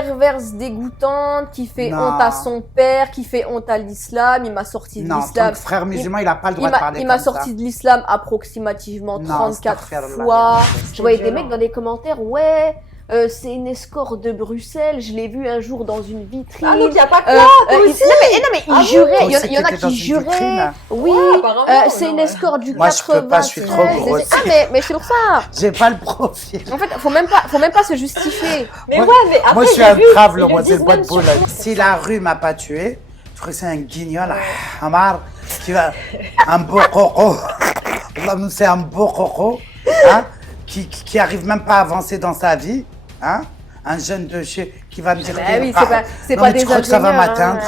perverse dégoûtante qui fait Non. honte à son père, qui fait honte à l'islam. Il m'a sorti de Non, l'islam. tant que frère musulman, il n'a pas le droit de parler Il comme m'a ça. sorti de l'islam approximativement Non, 34 astaghfirullah. fois. C'est Je voyais des violent. mecs dans les commentaires, ouais, c'est une escorte de Bruxelles, je l'ai vu un jour dans une vitrine. Ah, donc il n'y a pas que Euh, toi, toi il- aussi. non mais Ah ils juraient, Toi il y en aussi, il y en a t'étais dans qui une juraient. vitrine. Oui, Ouais, apparemment, c'est non, une ouais. escorte du Moi, je peux pas, je suis trop 96. grosse. Ah mais c'est pour ça. J'ai pas le profil. En fait, faut même pas se justifier. Mais Moi- ouais, mais après, Moi, je suis j'ai un vu, brave, ils le moi, c'est disent le bois de même sur- Boulogne. Si la rue m'a pas tué, je crois que c'est un guignol, Hamar, qui va, un beau coco. C'est un beau coco, hein, qui arrive même pas à avancer dans sa vie, hein. Un jeune de chez, qui va me dire. Bah oui, c'est non, pas mais des tu crois que ça va ingénieurs, m'atteindre?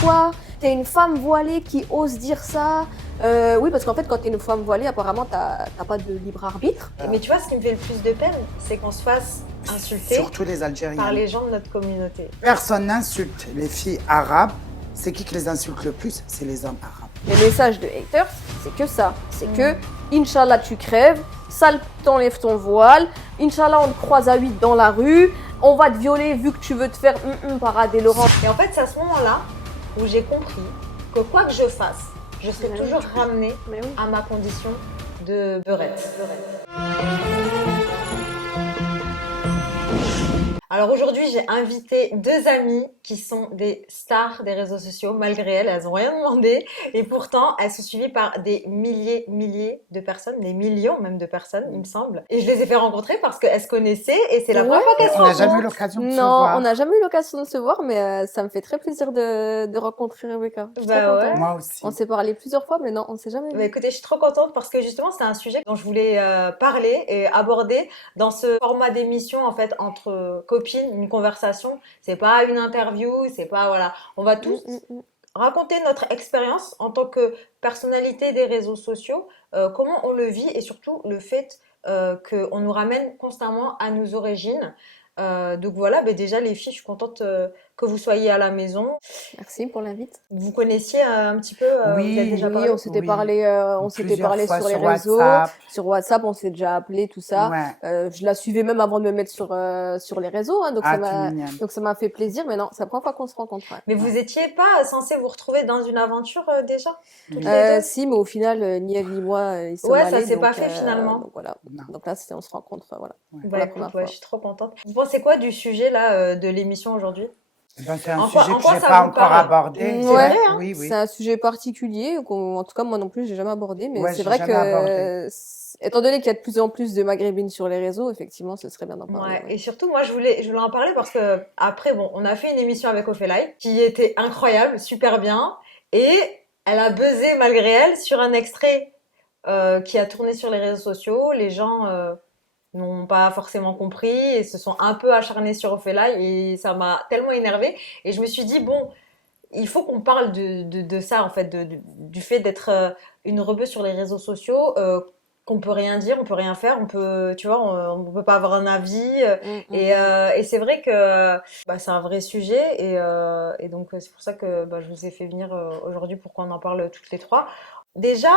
Toi, t'es une femme voilée qui ose dire ça. Oui, parce qu'en fait, quand t'es une femme voilée, apparemment, t'as pas de libre arbitre. Mais tu vois, ce qui me fait le plus de peine, c'est qu'on se fasse insulter Surtout les Algériens. par les gens de notre communauté. Personne n'insulte les filles arabes. C'est qui les insulte le plus? C'est les hommes arabes. Les messages de haters, c'est que ça. C'est que, Inch'Allah, tu crèves, sale, t'enlèves ton voile, Inch'Allah, on te croise à 8 dans la rue, on va te violer vu que tu veux te faire parader Laurent. Et en fait, c'est à ce moment-là où j'ai compris que quoi que je fasse, je serai Mais toujours oui. ramenée Mais oui. à ma condition de beurette. Alors aujourd'hui, j'ai invité deux amies qui sont des stars des réseaux sociaux. Malgré elles n'ont rien demandé. Et pourtant, elles sont suivies par des milliers de personnes, des millions même de personnes, il me semble. Et je les ai fait rencontrer parce qu'elles se connaissaient et c'est la première fois qu'elles se On n'a jamais eu rencontrent. l'occasion de se Non, voir. on n'a jamais eu l'occasion de se voir, mais ça me fait très plaisir de rencontrer Rebecca. Je suis très Bah contente. ouais. Moi aussi. On s'est parlé plusieurs fois, mais non, on s'est jamais Bah vu. écoutez, je suis trop contente parce que justement, c'est un sujet dont je voulais parler et aborder dans ce format d'émission en fait entre copines, une conversation. C'est pas une interview, c'est pas voilà. On va tous raconter notre expérience en tant que personnalité des réseaux sociaux, comment on le vit et surtout le fait qu'on nous ramène constamment à nos origines. Donc voilà, bah déjà les filles, je suis contente que vous soyez à la maison. Merci pour l'invite. Vous connaissiez un petit peu, Oui, vous avez déjà Oui, parlé on s'était Oui. parlé, on s'était Plusieurs parlé fois sur les sur réseaux, WhatsApp. sur WhatsApp, on s'est déjà appelé, tout ça. Ouais. Je la suivais même avant de me mettre sur les réseaux, hein, Ah, t'es mignonne. donc ça m'a fait plaisir, mais non, c'est la première fois qu'on se rencontre. Ouais. Mais vous étiez pas censé vous retrouver dans une aventure déjà toutes les deux? Si, mais au final, ni elle ni moi, ils sont Ouais, ça allés, s'est donc, pas fait, finalement. Donc voilà. Non. Donc là, on se rencontre, voilà. Bah la écoute, première ouais, fois. je suis trop contente. Vous pensez quoi du sujet là de l'émission aujourd'hui? Ben, c'est un En quoi- sujet en que quoi j'ai ça pas vous encore parle? abordé. Ouais. C'est C'est vrai, hein. Oui, oui. C'est un sujet particulier, en tout cas, moi non plus, j'ai jamais abordé, mais Ouais, c'est j'ai vrai jamais que, abordé. étant donné qu'il y a de plus en plus de maghrébines sur les réseaux, effectivement, ce serait bien d'en parler. Ouais, ouais. et surtout, moi, je voulais en parler parce que après, bon, on a fait une émission avec Ophélie qui était incroyable, super bien, et elle a buzzé malgré elle sur un extrait qui a tourné sur les réseaux sociaux. Les gens n'ont pas forcément compris et se sont un peu acharnés sur Ophélie et ça m'a tellement énervée. Et je me suis dit, bon, il faut qu'on parle de ça, en fait, du fait d'être une rebeu sur les réseaux sociaux, qu'on peut rien dire, on peut rien faire, on peut, tu vois, on peut pas avoir un avis. Et c'est vrai que bah, c'est un vrai sujet. Et donc, c'est pour ça que bah, je vous ai fait venir aujourd'hui pour qu'on en parle toutes les trois. Déjà,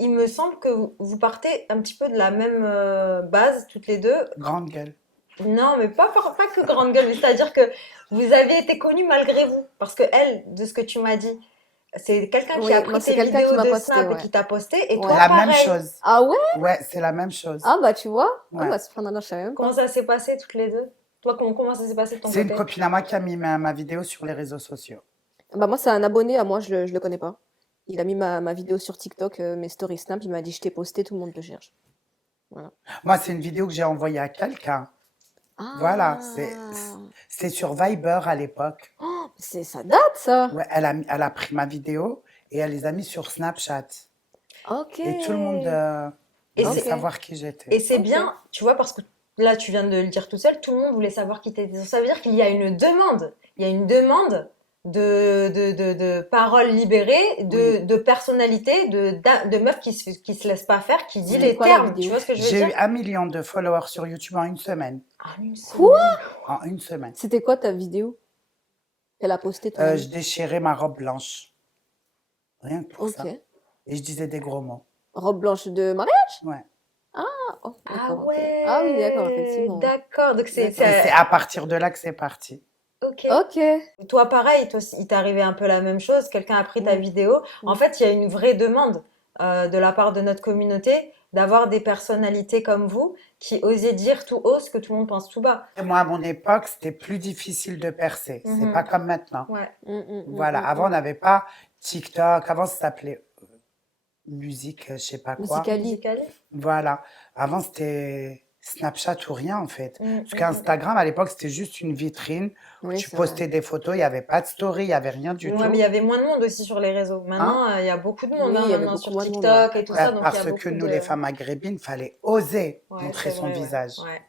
il me semble que vous partez un petit peu de la même base, toutes les deux. Grande gueule. Non, mais pas que grande gueule, mais c'est-à-dire que vous avez été connue malgré vous. Parce que elle, de ce que tu m'as dit, c'est quelqu'un qui Oui, a moi, pris c'est tes quelqu'un qui vidéos m'a de posté, Snap et ouais. qui t'a posté. Et Ouais. toi, La pareil. même chose. Ah ouais? Ouais, c'est la même chose. Ah bah tu vois? Ouais. Ah bah c'est je savais même pas. Comment ça s'est passé toutes les deux? Toi, comment ça s'est passé de ton C'est une côté? copine à moi qui a mis ma vidéo sur les réseaux sociaux. Bah moi, c'est un abonné à moi, je le connais pas. Il a mis ma vidéo sur TikTok, mes stories Snap, il m'a dit je t'ai posté, tout le monde te cherche. Moi, c'est une vidéo que j'ai envoyée à quelqu'un. Ah. Voilà, c'est sur Viber à l'époque. Oh, ça date ça. Ouais, elle a pris ma vidéo et elle les a mis sur Snapchat. Ok. Et tout le monde Et voulait c'est- savoir qui j'étais. Et c'est Ok. bien, tu vois, parce que là, tu viens de le dire tout seul, tout le monde voulait savoir qui t'étais. Ça veut dire qu'il y a une demande. Il y a une demande de paroles libérées, de personnalités, de meufs qui se laissent pas faire, qui dit C'était les quoi la termes. vidéo? Tu vois ce que je veux J'ai eu dire? 1 million de followers sur YouTube en une semaine. Ah, une Quoi? seconde. En une semaine. C'était quoi ta vidéo qu'elle a postée ton amie? Je déchirais ma robe blanche. Rien que pour Ok. ça. Et je disais des gros mots. Robe blanche de mariage? Ouais. Oh, Ah d'accord, ok. ouais, Ah oui, d'accord, effectivement. d'accord. Donc Et c'est à partir de là que c'est parti. ok. Ok. Toi, pareil, toi, il t'est arrivé un peu la même chose. Quelqu'un a pris ta Mm, vidéo. En mm. fait, il y a une vraie demande de la part de notre communauté d'avoir des personnalités comme vous qui osaient dire tout haut ce que tout le monde pense tout bas. Et moi, à mon époque, c'était plus difficile de percer. C'est pas Mhm. comme maintenant. Ouais. Mm, mm, mm, Voilà. mm, Avant, on mm. n'avait pas TikTok. Avant, ça s'appelait musique, je sais pas quoi. Musicali. Musicali? Voilà. Avant, c'était Snapchat ou rien, en fait. Mm, Parce mm, qu'Instagram, à l'époque, c'était juste une vitrine où Oui, tu c'est vrai. postais des photos. Il n'y avait pas de story, il n'y avait rien du Ouais, mais il tout. y avait moins de monde aussi sur les réseaux. Hein? Maintenant, il y a beaucoup de monde Oui, hein, il y avait maintenant beaucoup sur moins de monde, ouais. TikTok et tout Ouais. ça, donc il y a Parce que beaucoup nous, de... les femmes maghrébines, fallait oser Ouais, montrer c'est son vrai, ouais. visage. Ouais.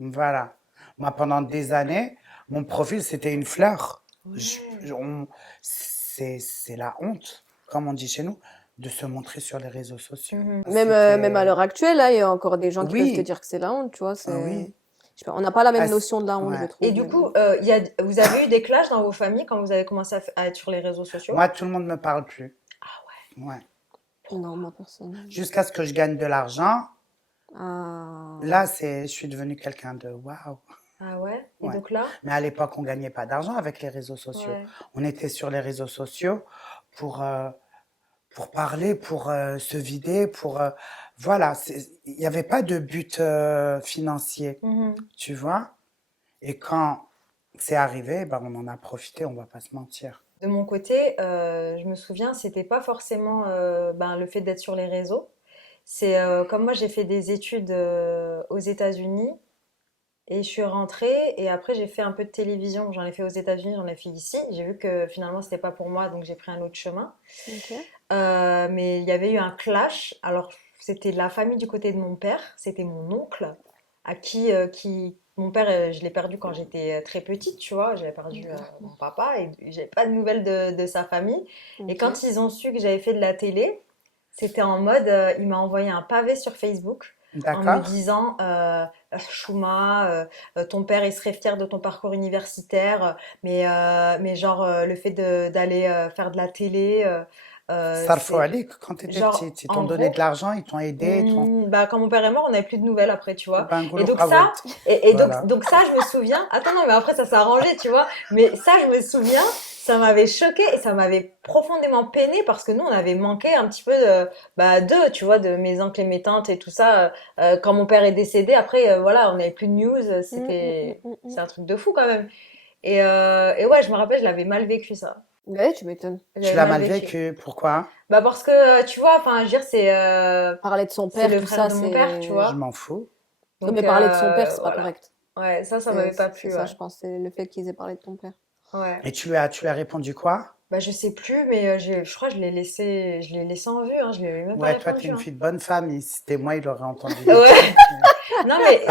Voilà. Moi, pendant des années, mon profil, c'était une fleur. Je- Ouais. je- on- c'est la honte, comme on dit chez nous, de se montrer sur les réseaux sociaux. Mhm. Même à C'était... l'heure actuelle, là, il y a encore des gens qui peuvent te Oui, dire que c'est la honte, tu vois. oui. Je sais pas, on n'a pas la Ah, même notion de la honte, je ouais. Et trouve. du Mais coup, bon. vous avez eu des clashs dans vos familles quand vous avez commencé à être sur les réseaux sociaux? Moi, tout le monde me parle plus. Ah ouais. Ouais. Non, moi, personne. Jusqu'à ce que je gagne de l'argent. Ah. Là, je suis devenu quelqu'un de waouh. Ah ouais? Et Ouais. donc là? Mais à l'époque, on gagnait pas d'argent avec les réseaux sociaux. Ouais. On était sur les réseaux sociaux pour, euh, pour parler, pour se vider, voilà, il n'y avait pas de but financier, Mhm. tu vois. Et quand c'est arrivé, ben, on en a profité, on va pas se mentir. De mon côté, je me souviens, c'était pas forcément ben, le fait d'être sur les réseaux. C'est comme moi, j'ai fait des études aux États-Unis et je suis rentrée et après j'ai fait un peu de télévision. J'en ai fait aux États-Unis, j'en ai fait ici. J'ai vu que finalement c'était pas pour moi, donc j'ai pris un autre chemin. Ok. Mais il y avait eu un clash. Alors c'était la famille du côté de mon père, c'était mon oncle à qui mon père, je l'ai perdu quand j'étais très petite, tu vois. J'avais perdu mon papa et j'avais pas de nouvelles de sa famille. Et Ok. quand ils ont su que j'avais fait de la télé, c'était en mode, il m'a envoyé un pavé sur Facebook en me D'accord? disant, Chouma, ton père il serait fier de ton parcours universitaire, mais genre le fait d'aller faire de la télé, Sarfo c'est Ali, quand tu étais genre petite, ils t'ont en donné gros. de l'argent, ils t'ont aidé, Bah, quand mon père est mort, on n'avait plus de nouvelles après, tu vois. ben, Et Ngolo donc Kawed. ça, et Voilà. donc ça, je me souviens. Attends, non, mais après ça s'est arrangé, tu vois. Mais ça, je me souviens, ça m'avait choqué et ça m'avait profondément peiné parce que nous, on avait manqué un petit peu bah, d'eux, tu vois, de mes oncles et mes tantes et tout ça. Quand mon père est décédé, après, voilà, on n'avait plus de news. C'est un truc de fou quand même. Et ouais, je me rappelle, je l'avais mal vécu ça. Ouais, tu m'étonnes. Tu J'avais l'as mal mal vécu. vécu, pourquoi? Bah parce que, tu vois, enfin, je veux dire, Parler de son c'est père, le tout frère ça, de mon père, tu c'est. Je vois. m'en fous. Non, Donc mais parler de son père, c'est pas voilà. correct. Ouais, ça m'avait pas C'est plu, ça, ouais. je pense. C'est le fait qu'ils aient parlé de ton père. Ouais. Et tu lui as répondu quoi? Bah je sais plus, mais je crois que je l'ai laissé en vue, hein. Je lui ai même pas Ouais, toi, t'es répondu, une hein. fille de bonne famille. Si c'était moi, il aurait entendu des Ouais. trucs. Non mais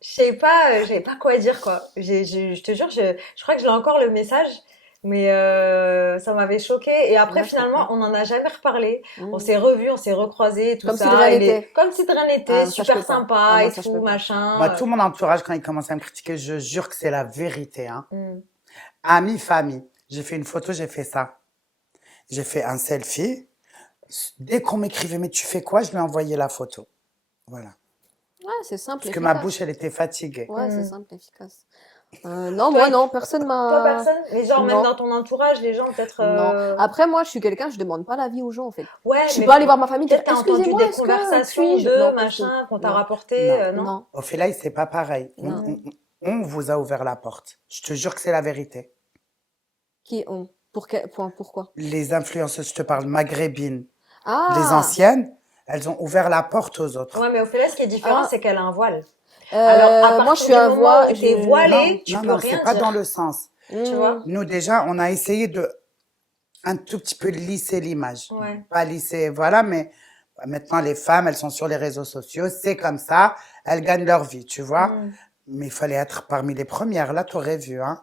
je sais pas quoi dire quoi. Je te jure, je crois que je l'ai encore le message, mais ça m'avait choqué. Et après Ouais, je finalement, comprends. on en a jamais reparlé. On Mm. s'est revus, on s'est recroisés, tout Comme si de rien ça. Il est n'était. comme si de rien n'était, Ah, ça, je super peux pas. Ah, sympa moi, et ça, je tout, peux pas. Moi, machin. tout mon entourage, quand il commence à me critiquer, je jure que c'est la vérité, hein. Hmm. Amis, famille. J'ai fait une photo, j'ai fait ça. J'ai fait un selfie. Dès qu'on m'écrivait, mais tu fais quoi? Je lui ai envoyé la photo. Voilà. Ouais, c'est simple, Parce que ma efficace. bouche, elle était fatiguée. Ouais, c'est Hmm. simple, efficace. Non, Toi, moi, non, personne toi, m'a. personne? Mais genre, même Non, dans ton entourage, les gens, peut-être. non. Après, moi, je suis quelqu'un, je demande pas l'avis aux gens, en fait. Ouais, Je suis mais pas allée voir ma famille dire, peut-être t'as entendu excusez-moi, des est-ce que conversations puis-je? de Non, pas du tout. machin qu'on t'a Non, rapporté, Non. non? non, Ophélie, c'est pas pareil. non. On vous a ouvert la porte. Je te jure que c'est la vérité. Qui ont? Pour quel point? Pourquoi? Les influenceuses, je te parle maghrébines, les Ah! anciennes, elles ont ouvert la porte aux autres. Ouais, mais Ophélia, ce qui est différent, Ah, c'est qu'elle a un voile. Alors, à moi, je partir suis du un moment voix. où t'es Non, voilée, tu non, peux non, rien c'est pas dans dire, le sens. tu vois? Nous, déjà, on a essayé de un tout petit peu lisser l'image. Ouais. Pas lisser, voilà, mais maintenant, les femmes, elles sont sur les réseaux sociaux, c'est comme ça, elles gagnent leur vie, tu vois. Mm. Mais il fallait être parmi les premières, là, t'aurais vu, hein.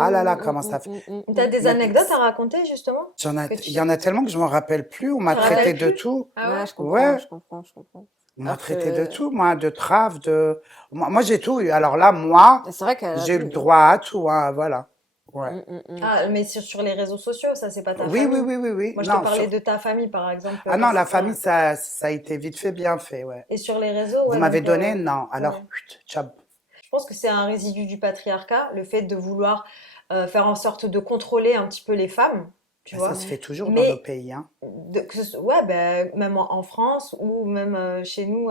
Ah là là, comment ça fait. T'as des Mais anecdotes à raconter, justement? Que il y en a tellement que je m'en rappelle plus, on m'a Tu te rappelles traité de plus? tout. Ah Ouais, ouais? je comprends, Ouais, je comprends, je comprends. on m'a Alors traité de que tout, moi, de trave, de... Moi, j'ai tout eu. Alors là, moi, c'est vrai qu'elle a j'ai eu tout le eu. droit à tout, hein, voilà. Ouais. Ah, mais sur les réseaux sociaux, ça, c'est pas ta Oui, oui, famille. oui, oui, oui. Moi, je te Non, parlais de ta famille, par exemple, Ah non, parce la que famille, ça a été vite fait, bien fait, ouais. et sur les réseaux, Vous ouais, m'avez donc, donné? Non. Alors, ouais. ciao. Je pense que c'est un résidu du patriarcat, le fait de vouloir faire en sorte de contrôler un petit peu les femmes, tu Mais ça vois. se fait toujours dans nos Mais pays, hein. ouais, ben, même en France ou même chez nous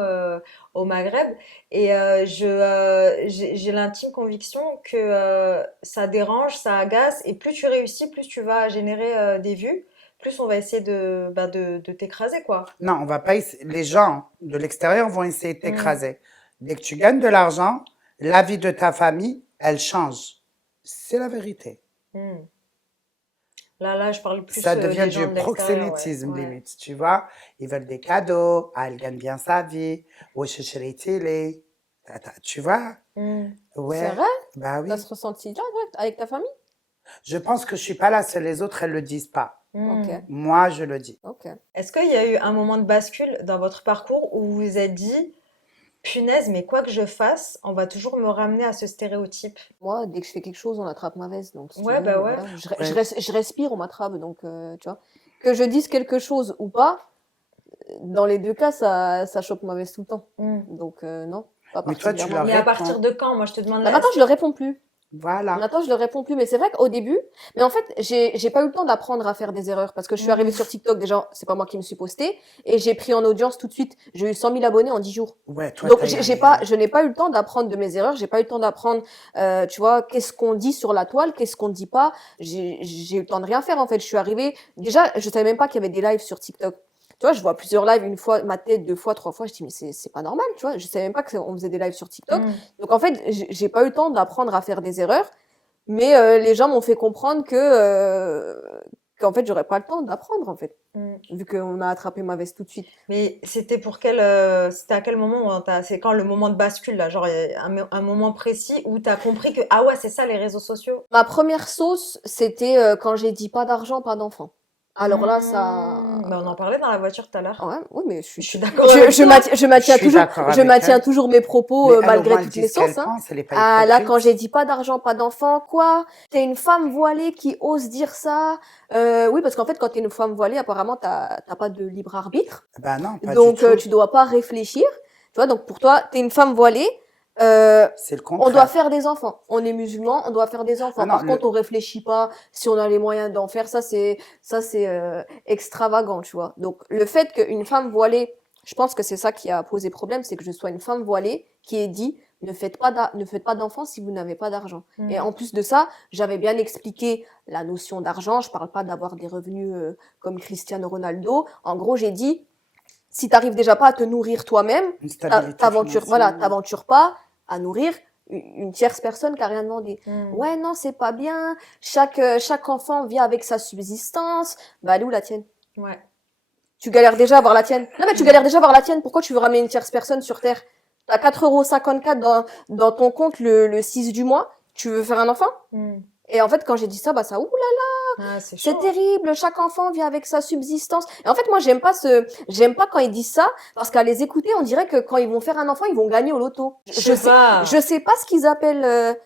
au Maghreb. Et j'ai l'intime conviction que ça dérange, ça agace. Et plus tu réussis, plus tu vas générer des vues, plus on va essayer de t'écraser, quoi. Non, on va pas les gens de l'extérieur vont essayer de Mm, t'écraser. Dès que tu gagnes de l'argent, la vie de ta famille, elle change. C'est la vérité. mm. Là, je parle plus Ça devient des gens du de l'extérieur, ouais. proxénétisme Ouais. limite, tu vois. Ils veulent des cadeaux, ah, elle gagne bien sa vie, wesh, télé. Tu vois? Mm, C'est Ouais, vrai? bah T'as ce oui. ressenti-là, toi, avec ta famille? Je pense que je suis pas la seule, les autres, elles le disent pas. Ok, mm. Moi, je le dis. ok. Est-ce qu'il y a eu un moment de bascule dans votre parcours où vous vous êtes dit, punaise, mais quoi que je fasse, on va toujours me ramener à ce stéréotype? Moi, dès que je fais quelque chose, on attrape ma veste. Donc, si tu Ouais, veux, bah ouais. voilà, Ouais. je respire, on m'attrape. Donc, tu vois. Que je dise quelque chose ou pas, dans les deux cas, ça chope ma veste tout le temps. Mm. Donc, non, pas Mais toi, tu particulièrement. leur Mais à partir réponds. de quand? Moi, je te demande Là, là. maintenant, je le réponds plus. Voilà. Maintenant, je le réponds plus. Mais c'est vrai qu'au début, mais en fait, j'ai pas eu le temps d'apprendre à faire des erreurs parce que je suis arrivée Mm. sur TikTok. Déjà, c'est pas moi qui me suis postée et j'ai pris en audience tout de suite. J'ai eu 100 000 abonnés en 10 jours. Ouais, toi, Donc, t'as eu je n'ai pas eu le temps d'apprendre de mes erreurs. J'ai pas eu le temps d'apprendre, tu vois, qu'est-ce qu'on dit sur la toile, qu'est-ce qu'on dit pas. J'ai eu le temps de rien faire, en fait. Je suis arrivée, déjà, je savais même pas qu'il y avait des lives sur TikTok. Tu vois, je vois plusieurs lives, une fois, ma tête, deux fois, trois fois. Je dis, mais c'est pas normal, tu vois. Je savais même pas qu'on faisait des lives sur TikTok. Mm. Donc, en fait, j'ai pas eu le temps d'apprendre à faire des erreurs. Mais les gens m'ont fait comprendre qu'en fait, j'aurais pas le temps d'apprendre, en fait. Mm. Vu qu'on a attrapé ma veste tout de suite. Mais c'était à quel moment c'est quand le moment de bascule là, genre il y a un moment précis où t'as compris que ah ouais c'est ça les réseaux sociaux. Ma première sauce, c'était quand j'ai dit pas d'argent, pas d'enfant. Alors là, Bah, on en parlait dans la voiture tout à l'heure. ouais, oui, mais Je suis d'accord avec toi. je maintiens Je suis toujours, d'accord je avec maintiens elle. toujours mes propos Mais elle, au malgré moins, elle toutes dit les ce qu'elle sauces, hein. pense, elle est pas Ah, là, quand hypocrite. j'ai dit pas d'argent, pas d'enfant, quoi? T'es une femme voilée qui ose dire ça? Oui, parce qu'en fait, quand t'es une femme voilée, apparemment, t'as pas de libre arbitre. Ben non, pas du Donc, tout. tu dois pas réfléchir. Tu vois, donc pour toi, t'es une femme voilée. C'est le On doit contraire. faire des enfants. On est musulman, on doit faire des enfants. Ah non, Par contre, on réfléchit pas si on a les moyens d'en faire. Ça, c'est extravagant, tu vois. Donc, le fait qu'une femme voilée, je pense que c'est ça qui a posé problème, c'est que je sois une femme voilée qui ait dit ne faites pas d'enfants si vous n'avez pas d'argent. Et en plus de ça, j'avais bien expliqué la notion d'argent. Je parle pas d'avoir des revenus comme Cristiano Ronaldo. En gros, j'ai dit si t'arrives déjà pas à te nourrir toi-même, Une stabilité t'aventures, voilà, financière. t'aventures pas à nourrir une tierce personne qui a rien demandé. Mm. Ouais, non, c'est pas bien. Chaque enfant vit avec sa subsistance. Bah, elle est où la tienne? Ouais. Tu galères déjà à avoir la tienne. Non, mais tu galères déjà à avoir la tienne. Pourquoi tu veux ramener une tierce personne sur Terre? T'as 4,54 € dans ton compte le 6 du mois. Tu veux faire un enfant? Mm. Et en fait, quand j'ai dit ça, bah, ça, ouh, Ah, c'est c'est chaud. terrible, chaque enfant vit avec sa subsistance. Et en fait, moi, j'aime pas quand ils disent ça, parce qu'à les écouter, on dirait que quand ils vont faire un enfant, ils vont gagner au loto. Je sais pas ce qu'ils appellent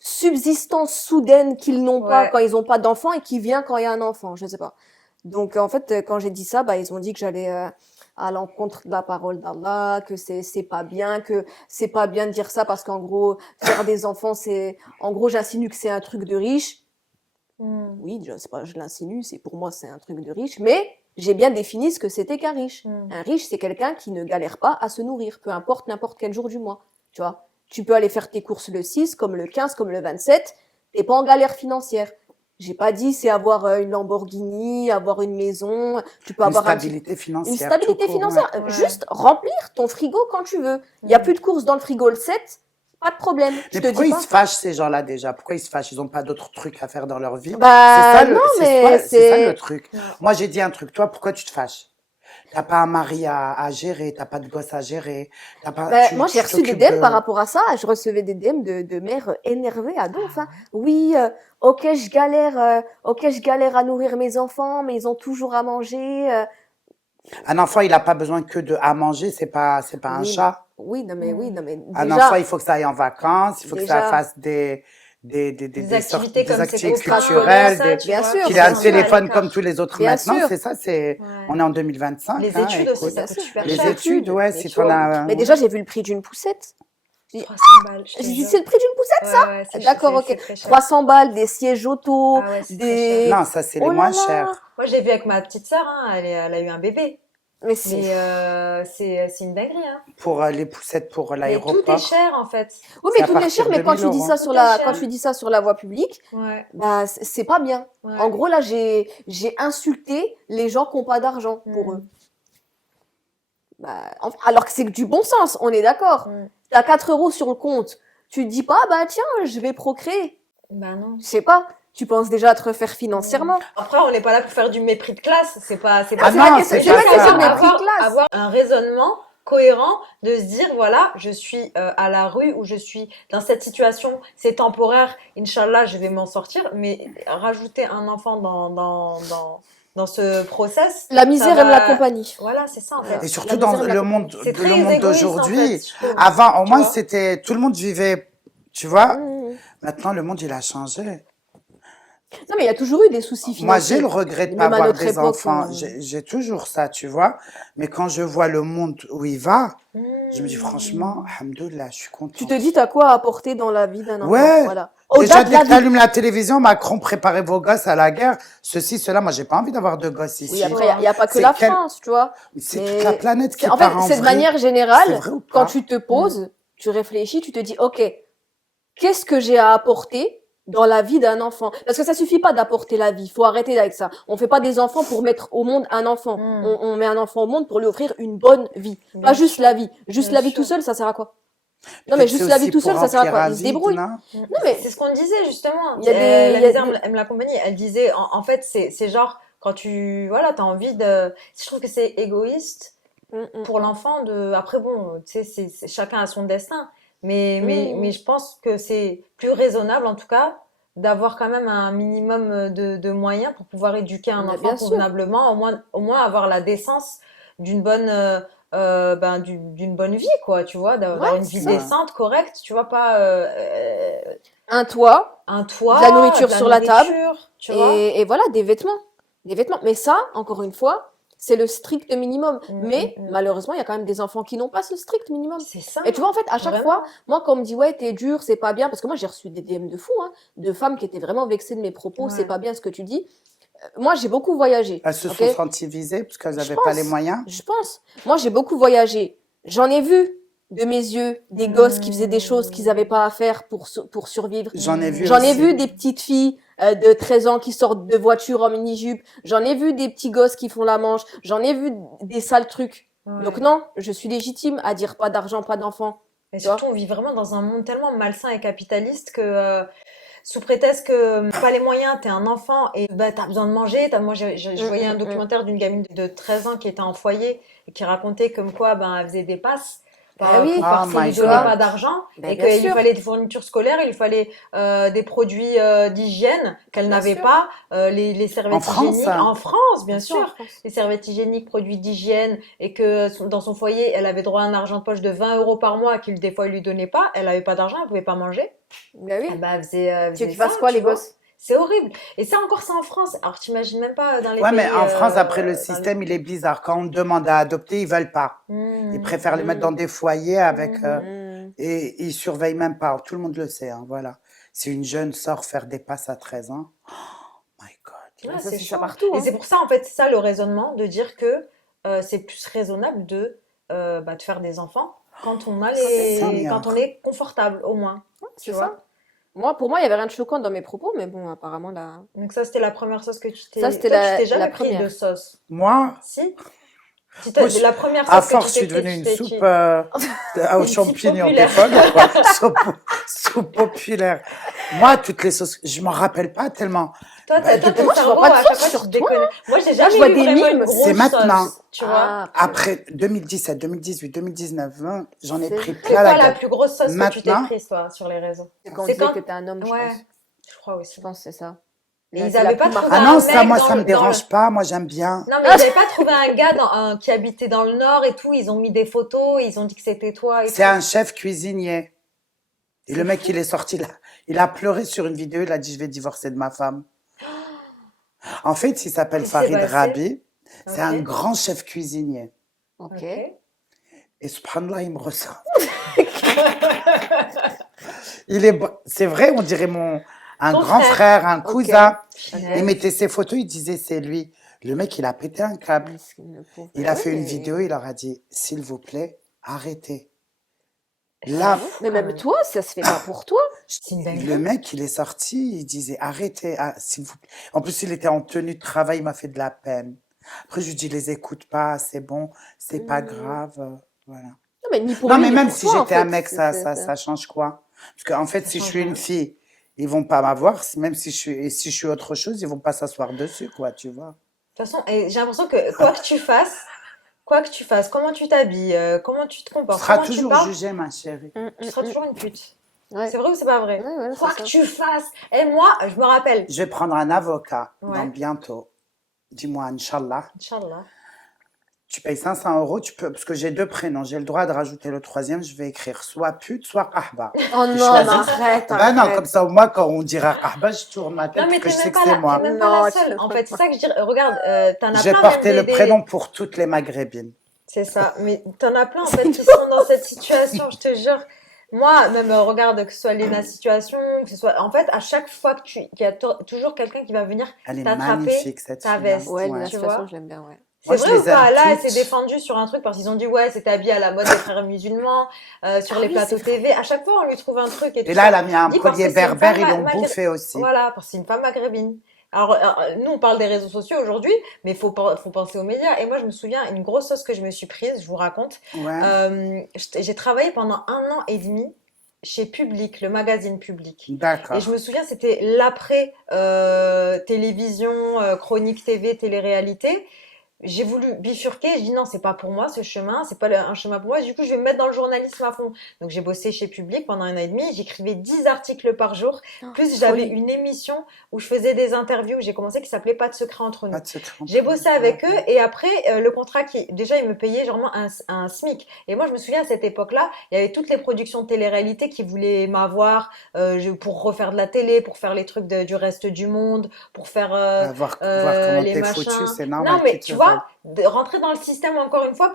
subsistance soudaine qu'ils n'ont pas Ouais. quand ils ont pas d'enfant et qui vient quand il y a un enfant. Je sais pas. Donc, en fait, quand j'ai dit ça, bah, ils ont dit que j'allais à l'encontre de la parole d'Allah, que c'est pas bien, que c'est pas bien de dire ça parce qu'en gros, faire des enfants, en gros, j'insinue que c'est un truc de riche. Mm. Oui, je sais pas, je l'insinue, pour moi c'est un truc de riche, mais j'ai bien défini ce que c'était qu'un riche. Mm. Un riche, c'est quelqu'un qui ne galère pas à se nourrir, peu importe n'importe quel jour du mois. Tu vois, tu peux aller faire tes courses le 6, comme le 15, comme le 27, t'es pas en galère financière. J'ai pas dit c'est avoir une Lamborghini, avoir une maison, tu peux Une avoir stabilité une financière. stabilité tout court, financière. Ouais. Juste remplir ton frigo quand tu veux. Il y a Mm. plus de courses dans le frigo le 7, pas de problème. Je Mais te pourquoi dis ils pas. se fâchent, ces gens-là, déjà? Pourquoi ils se fâchent? Ils n'ont pas d'autres trucs à faire dans leur vie. Bah, non, mais C'est ça le truc. Ouais. Moi, j'ai dit un truc. Toi, pourquoi tu te fâches? T'as pas un mari à gérer, t'as pas de gosse à gérer, t'as pas, Ben, moi, j'ai tu reçu des t'occupes DM par de... rapport à ça. Je recevais des DM de mères énervées à donf. Hein. Oui, ok, je galère à nourrir mes enfants, mais ils ont toujours à manger. Un enfant, il a pas besoin que de à manger, c'est pas un Oui, chat. oui, non mais Mm. oui, non mais Un déjà, enfant, il faut que ça aille en vacances, il faut que ça déjà, fasse des Des activités des comme activités c'est extrascolaire, culturelles, ça, tu Bien vois, sûr, qu'il c'est a un un peu à téléphone l'écart. comme tous les autres bien maintenant. sûr. C'est ça, Ouais. on est en 2025, Les hein, études aussi, écoute. ça Bien coûte sûr. super Les cher. études, ouais, Mais si tu t'en vois, as. mais déjà, j'ai vu le prix d'une poussette. J'ai dit, 300 balles, je te j'ai dit, jure. c'est le prix d'une poussette? Ouais, ouais, D'accord, ok. c'est très cher. 300 balles, des sièges auto, Ah ouais, c'est très cher. des... Non, ça, c'est les Oh là moins là! chers. Moi, j'ai vu avec ma petite sœur, hein, elle a eu un bébé. Mais c'est... Mais c'est une dinguerie, hein. Pour les poussettes pour Mais tout est l'aéroport, cher, en fait. Oui, c'est mais à tout est cher, partir mais de quand 1000 tu dis euros. ça Tout sur est quand cher. tu dis ça sur la voie publique, Ouais, bah, c'est pas bien. En ouais. gros, là, j'ai insulté les gens qui n'ont pas d'argent pour eux. Bah, alors que c'est que du bon sens, on est d'accord. Mm. T'as 4 euros sur le compte. Tu te dis pas, bah tiens, je vais procréer. Bah non. Je sais pas. Tu penses déjà à te refaire financièrement. Après, on n'est pas là pour faire du mépris de classe. C'est pas Ah ça. non, question- c'est j'ai pas pas question de ça. mépris de classe. Avoir un raisonnement cohérent de se dire, voilà, je suis à la rue ou je suis dans cette situation, c'est temporaire, Inch'Allah, je vais m'en sortir. Mais rajouter un enfant dans ce process, La misère ça aime la va... compagnie. Voilà, c'est ça en fait. Et surtout La dans misère aime la le compagnie. monde, C'est le très monde égoïste en d'aujourd'hui. fait, je trouve. Avant, au Tu moins, vois. c'était tout le monde vivait, tu vois. Mmh. Maintenant, le monde, il a changé. Non, mais il y a toujours eu des soucis Moi, financiers. j'ai le regret de Même pas à avoir notre des époque, enfants. J'ai toujours ça, tu vois. Mais quand je vois le monde où il va, je me dis franchement, alhamdoulilah, je suis Tu contente. te dis, t'as quoi à apporter dans la vie d'un enfant? Ouais. Voilà. Déjà, Au-delà de dès la que vie. t'allumes la télévision, Macron, préparez vos gosses à la guerre. Ceci, cela. Moi, j'ai pas envie d'avoir de gosses ici. Oui, après, il n'y a pas que C'est la quel- France, tu vois. C'est Mais toute la planète qui en fait, part en c'est de vrille. manière C'est générale, vrai ou quand pas? tu te poses, tu réfléchis, tu te dis, OK, qu'est-ce que j'ai à apporter dans la vie d'un enfant? Parce que ça suffit pas d'apporter la vie. Il faut arrêter avec ça. On fait pas des enfants pour mettre au monde un enfant. On met un enfant au monde pour lui offrir une bonne vie. Bien Pas juste sûr. la vie. Juste Bien la vie sûr. tout seul, ça sert à quoi? Non, mais Peut-être juste c'est la vie aussi tout seul, pour ça sert à remplir quoi? un Il se vide, débrouille. non? Non, mais C'est ce qu'on disait justement. il y a des- La il y a misère des- aime la compagnie. Elle disait, en fait, c'est genre, quand voilà, t'as envie de. Je trouve que c'est égoïste pour l'enfant de. Après, bon, tu sais, chacun a son destin. Mais je pense que c'est plus raisonnable, en tout cas, d'avoir quand même un minimum de moyens pour pouvoir éduquer un Mais enfant bien sûr. convenablement, au moins avoir la décence d'une bonne. D'une bonne vie, quoi, tu vois, d'avoir Ouais, une c'est vie ça. décente, correcte, tu vois, pas Un toit, un toit, de la nourriture de sur la table, nourriture, tu vois. et voilà, des vêtements. Des vêtements. Mais ça, encore une fois, c'est le strict minimum. Mais Mm. malheureusement, il y a quand même des enfants qui n'ont pas ce strict minimum. C'est ça. Et tu vois, en fait, à chaque Vraiment. fois, moi, quand on me dit, ouais, t'es dur, c'est pas bien, parce que moi, j'ai reçu des DM de fous, hein, de femmes qui étaient vraiment vexées de mes propos, Ouais. c'est pas bien ce que tu dis. Moi, j'ai beaucoup voyagé. Elles se ok sont senties visées parce qu'elles Je n'avaient pas les pense. moyens. Je pense. Moi, j'ai beaucoup voyagé. J'en ai vu de mes yeux des gosses qui faisaient des choses qu'ils n'avaient pas à faire pour survivre. J'en ai vu J'en ai aussi. vu des petites filles de 13 ans qui sortent de voiture en mini-jupe. J'en ai vu des petits gosses qui font la manche. J'en ai vu des sales trucs. Ouais. Donc non, je suis légitime à dire pas d'argent, pas d'enfant. Et tu vois. surtout, on vit vraiment dans un monde tellement malsain et capitaliste que, sous prétexte que pas les moyens, t'es un enfant et bah, t'as besoin de manger. Moi, je voyais un documentaire d'une gamine de 13 ans qui était en foyer et qui racontait comme quoi ben, elle faisait des passes. Ah oui. Parce Oh qu'il my lui donnait God. pas d'argent Ben, et bien qu'il lui sûr. fallait des fournitures scolaires, il lui fallait des produits d'hygiène qu'elle Bien n'avait sûr. pas, les serviettes En France, hygiéniques ça. en France, bien sûr, sûr. en France. Les serviettes hygiéniques, produits d'hygiène, et que dans son foyer, elle avait droit à un argent de poche de 20 euros par mois qu'il des fois il lui donnait pas, elle avait pas d'argent, elle pouvait pas manger. Ben oui. Eh ben, Tu elle veux faisait qu'ils fassent ça, quoi, tu les vois. gosses? C'est horrible. Et ça encore, c'est en France. Alors t'imagines même pas dans les Ouais, pays. mais en France, après, le dans système, il est bizarre. Quand on demande à adopter, ils veulent pas. Ils préfèrent les mettre dans des foyers avec, et ils surveillent même pas. Tout le monde le sait, hein, voilà. Si une jeune sort faire des passes à 13 ans, oh my God. Ouais, Ça, c'est c'est ça chaud. partout, Et hein. c'est pour ça, en fait, c'est ça le raisonnement de dire que c'est plus raisonnable de faire des enfants quand on a C'est ça, quand on est confortable, au moins. C'est Tu vois. ça. Moi, pour moi, il y avait rien de choquant dans mes propos, mais bon, apparemment, là. Donc ça, c'était la première sauce que tu t'es. Ça, c'était Toi, la- tu t'es jamais la pris première. de sauce. Moi, Si? Moi, je- La première sauce à que force, je tu suis t'es devenue une tu t'es- soupe tu- aux Une soupe champignons. T'es populaire. folle ou quoi? Soupe populaire. Moi, toutes les sauces, je m'en rappelle pas tellement. Toi, Bah, ton depuis- moi, je vois cerveau, pas de à chaque sauce fois, sur tu te déconnes. Moi, j'ai Moi, jamais je vois eu des vraiment une mimes. grosse C'est maintenant. sauce, tu vois. Ah, Après 2017, 2018, 2019, 20, j'en ai C'est- pris C'est plein quoi la la gueule. plus grosse sauce que tu t'es Maintenant- prise, toi, sur les réseaux? c'est quand on C'est disait quand- que t'es un homme, je Ouais, pense. je crois aussi. Je pense que c'est ça. Et Là, ils c'est la avaient pas plus trouvé marquante. Ah non, un ça, mec moi, dans ça me le- dérange pas. Moi, j'aime bien. Non, mais ils n'avaient pas trouvé un gars qui habitait dans le Nord et tout. Ils ont mis des photos, ils ont dit que c'était toi et C'est tout. un chef cuisinier. Et le mec, il est sorti là. Il a pleuré sur une vidéo. Il a dit, je vais divorcer de ma femme. En fait, il s'appelle Qu'est-ce qui s'est Farid passé? Rabi. C'est un Ok. grand chef cuisinier. Ok. Ok. Et subhanallah, il me ressemble. Ton C'est vrai, on dirait un grand frère. frère, un Ok. cousin. Il Punaise. mettait ses photos, il disait, c'est lui. Le mec, il a pété un câble. Miskin, le pauvre. Il a fait une Ouais. vidéo, il leur a dit, s'il vous plaît, arrêtez. C'est Là, ouf, Mais quand même même. toi, ça se fait pas pour toi. C'est une le dinguerie. mec, il est sorti, il disait, arrêtez, s'il vous plaît. En plus, il était en tenue de travail, il m'a fait de la peine. Après, je lui dis, les écoute pas, c'est bon, c'est pas grave. Voilà. Non, mais ni pour Non, lui, mais ni même pour si toi, en j'étais un fait. mec, ça change quoi? Parce qu'en fait, Ça si je change suis une rien. fille, ils vont pas m'avoir. Même si je suis autre chose, ils vont pas s'asseoir dessus, quoi, tu vois. De toute façon, et j'ai l'impression que quoi que tu fasses, comment tu t'habilles, comment tu te Tu comportes, seras comment tu toujours parles, jugé, ma chérie. tu seras toujours une pute. Ouais. C'est vrai ou c'est pas vrai? Ouais, Quoi c'est que ça. tu fasses. Et moi, je me rappelle. Je vais prendre un avocat dans Ouais. bientôt. Dis-moi, Inch'Allah. Inch'Allah. Tu payes 500 euros, parce que j'ai 2 prénoms, j'ai le droit de rajouter le troisième, je vais écrire soit pute, soit kahba. Oh Tu non, mais choisis. arrête, Ben non, comme arrête. ça, au moins, quand on dira kahba, je tourne ma tête Non, parce mais que je sais que c'est t'es moi. même pas la Non, seule. tu- En fait, c'est ça que je dirais. Regarde, t'en as J'ai plein porté même le prénom pour toutes les maghrébines. C'est ça. Mais t'en as plein, en fait, qui sont dans cette situation, je te jure. Moi, même, regarde, que ce soit Lena Situation, que ce soit. En fait, à chaque fois qu'il y a toujours quelqu'un qui va venir Elle est t'attraper magnifique, cette ta fille. veste. Ouais, Ouais. la Tu situation, vois? je l'aime bien, ouais. C'est Moi, je vrai ou les aime pas? Là, elle s'est toutes. défendue sur un truc parce qu'ils ont dit, ouais, c'était habillé à la mode des frères musulmans, sur Ah les oui, plateaux c'est vrai. TV. À chaque fois, on lui trouve un truc et tout Et là, ça. elle a mis un Dis parce collier que c'est une berbère, femme ils l'ont bouffé aussi. voilà, parce que c'est une femme maghrébine. Alors, nous, on parle des réseaux sociaux aujourd'hui, mais faut penser aux médias. Et moi, je me souviens, une grosse sauce que je me suis prise, je vous raconte. Ouais, J'ai travaillé pendant 1 an et demi chez Public, le magazine Public. Et je d'accord. me souviens, c'était l'après télévision, chronique TV, télé-réalité. J'ai voulu bifurquer, je dis non, c'est pas pour moi ce chemin, c'est pas un chemin pour moi. Du coup, je vais me mettre dans le journalisme à fond. Donc, j'ai bossé chez Public pendant 1 an et demi, j'écrivais 10 articles par jour, Oh, plus j'avais folie. une émission où je faisais des interviews, j'ai commencé qui s'appelait Pas de secret entre Pas nous. de secret J'ai entre nous, bossé je me avec eux rappelle. et après, le contrat déjà, ils me payaient genre un SMIC. Et moi, je me souviens à cette époque-là, il y avait toutes les productions de télé-réalité qui voulaient m'avoir pour refaire de la télé, pour faire les trucs du reste du monde, pour faire Bah, voir comment les t'es foutu, machins. c'est Non, normal mais qu'ils tu te vois, veulent. de rentrer dans le système encore une fois,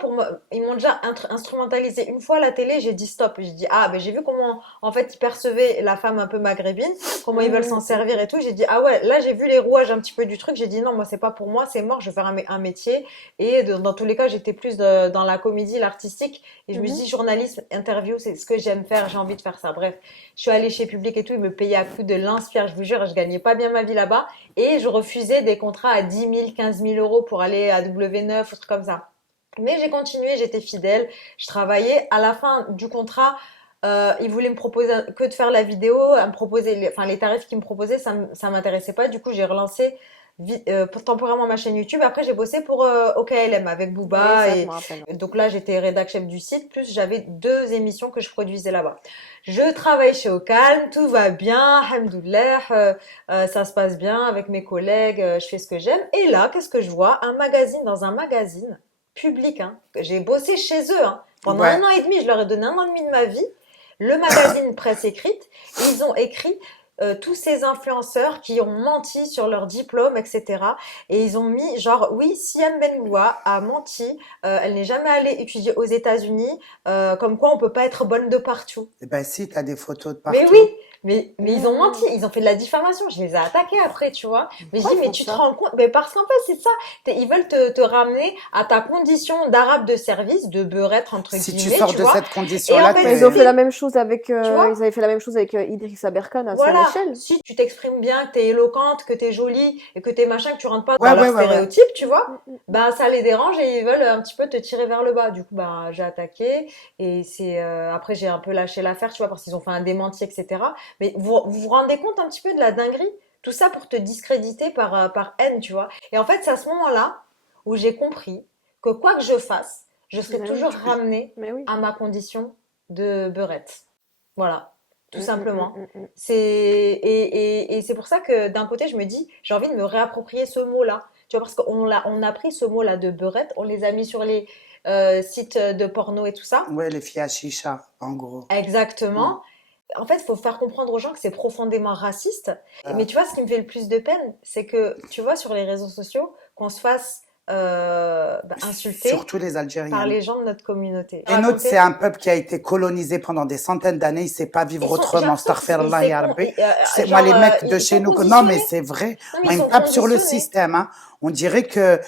ils m'ont déjà instrumentalisé une fois à la télé, j'ai dit stop. J'ai dit, ah, ben j'ai vu comment, en fait, ils percevaient la femme un peu maghrébine, comment ils veulent s'en servir et tout. J'ai dit, ah ouais, là, j'ai vu les rouages un petit peu du truc. J'ai dit, non, moi, c'est pas pour moi, c'est mort, je vais faire un métier. Et dans tous les cas, j'étais plus dans la comédie, l'artistique. Et je me suis dit, journalisme, interview, c'est ce que j'aime faire, j'ai envie de faire ça. Bref, je suis allée chez Public et tout, ils me payaient à coup de lance-pierre, je vous jure, je gagnais pas bien ma vie là-bas. Et je refusais des contrats à 10 000, 15 000 euros pour aller à W9 ou trucs comme ça. Mais j'ai continué, j'étais fidèle, je travaillais. À la fin du contrat, ils voulaient me proposer que de faire la vidéo, à me proposer, les tarifs qu'ils me proposaient, ça m'intéressait pas. Du coup, j'ai relancé temporairement ma chaîne YouTube. Après, j'ai bossé pour OKLM avec Oui, Booba. ça, je Et me rappelle. donc là, j'étais rédac chef du site, plus j'avais 2 émissions que je produisais là-bas. Je travaille chez Ocalm, tout va bien, alhamdoulilah, ça se passe bien avec mes collègues, je fais ce que j'aime. Et là, qu'est-ce que je vois? Dans un magazine public, hein. J'ai bossé chez eux, hein. Pendant Ouais. 1 an et demi, je leur ai donné 1 an et demi de ma vie. Le magazine Presse écrite, et ils ont écrit tous ces influenceurs qui ont menti sur leur diplôme, etc. Et ils ont mis genre, oui, Siam Bengoua a menti, elle n'est jamais allée étudier aux États-Unis, comme quoi on peut pas être bonne de partout. Eh ben si, t'as des photos de Mais partout. oui, mais ils ont menti, ils ont fait de la diffamation, je les ai attaqués après, tu vois. Mais je Pourquoi dis, ils mais font tu te ça? rends compte, mais parce qu'en fait, c'est ça, ils veulent te ramener à ta condition d'arabe de service, de beurette, entre Si tu guillemets, sors tu de vois. cette Et en condition-là, fait, Mais ils ont t'es... fait la même chose avec, tu vois, ils avaient fait la même chose avec Idriss Aberkan à son voilà, échelle. si tu t'exprimes bien, que t'es éloquente, que t'es jolie et que t'es machin, que tu rentres pas Ouais, dans leurs ouais, ouais, ouais. stéréotypes, tu vois, Mm, mm. bah ça les dérange et ils veulent un petit peu te tirer vers le bas. Du coup, bah j'ai attaqué et c'est après j'ai un peu lâché l'affaire, tu vois, parce qu'ils ont fait un démenti, etc. Mais vous rendez compte un petit peu de la dinguerie? Tout ça pour te discréditer par haine, tu vois. Et en fait, c'est à ce moment-là où j'ai compris que quoi que je fasse, je serai Mais oui, toujours ramenée mais oui. à ma condition de beurette. Voilà, tout simplement. Mm. Et c'est pour ça que d'un côté, je me dis, j'ai envie de me réapproprier ce mot-là. Tu vois, parce on a pris ce mot-là de beurette, on les a mis sur les sites de porno et tout ça. Ouais, les filles à chicha, en gros. Mm. Exactement. en fait, il faut faire comprendre aux gens que c'est profondément raciste. Ah. Mais tu vois, ce qui me fait le plus de peine, c'est que, tu vois, sur les réseaux sociaux, qu'on se fasse insulter Surtout les par Algériennes. les gens de notre communauté. Les nôtres, c'est un peuple qui a été colonisé pendant des centaines d'années. Il ne sait pas vivre J'ai autrement. l'impression Astaghfirullah, ya Rabbi. Tu sais, moi, genre, les mecs de ils chez sont nous, non, mais conditionnés. c'est vrai. Non, mais Moi, ils ils me sont tapent sur le conditionnés. système. Hein. On dirait que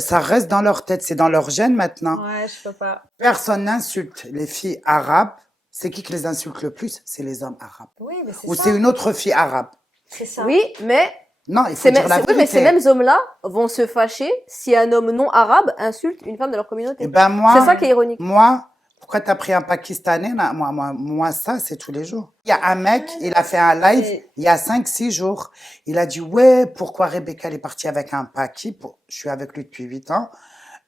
ça reste dans leur tête. C'est dans leur gène maintenant. Ouais, je peux pas. Personne n'insulte les filles arabes. C'est qui les insulte le plus? C'est les hommes arabes. Oui, mais c'est Ou ça. c'est une autre fille arabe. C'est ça. Oui, mais Non, il faut dire la oui, mais vérité. ces mêmes hommes-là vont se fâcher si un homme non arabe insulte une femme de leur Eh communauté. ben moi, C'est ça qui est ironique. pourquoi t'as pris un Pakistanais là? Moi, ça, c'est tous les jours. Il y a un mec, il a fait un live C'est- il y a 5-6 jours. Il a dit, ouais, pourquoi Rebecca elle est partie avec un Paki? Je suis avec lui depuis 8 ans.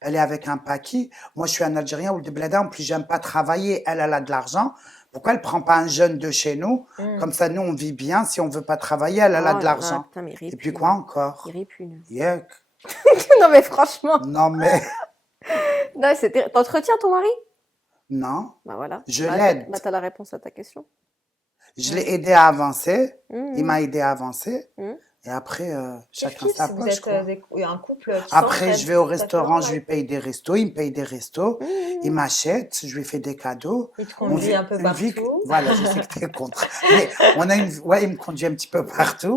Elle est avec un Paki. Moi, je suis un Algérien ou de Bleda. En plus, j'aime pas travailler. Elle a de l'argent. Pourquoi elle prend pas un jeune de chez nous? Comme ça, nous, on vit bien. Si on veut pas travailler, elle a Oh de là l'argent. là, putain, mais Et puis quoi encore? Il ripune. Yuck. Non, mais franchement. Non, mais Non, t'entretiens ton mari? non. Bah voilà. Je Bah, l'aide. Bah, t'as la réponse à ta question. Je l'ai aidé à avancer. Mhm. Il m'a aidé à avancer. Mhm. Et après, chacun kiff sa si vous poche, êtes quoi. un couple qui Après, s'entraide. je vais au Ça fait restaurant, vraiment je lui mal. paye des restos, il me paye des restos, il m'achète, je lui fais des cadeaux. Il te On conduit vit un peu une vie que- partout. Voilà, je sais que t'es contre. Mais on a ouais, il me conduit un petit peu partout.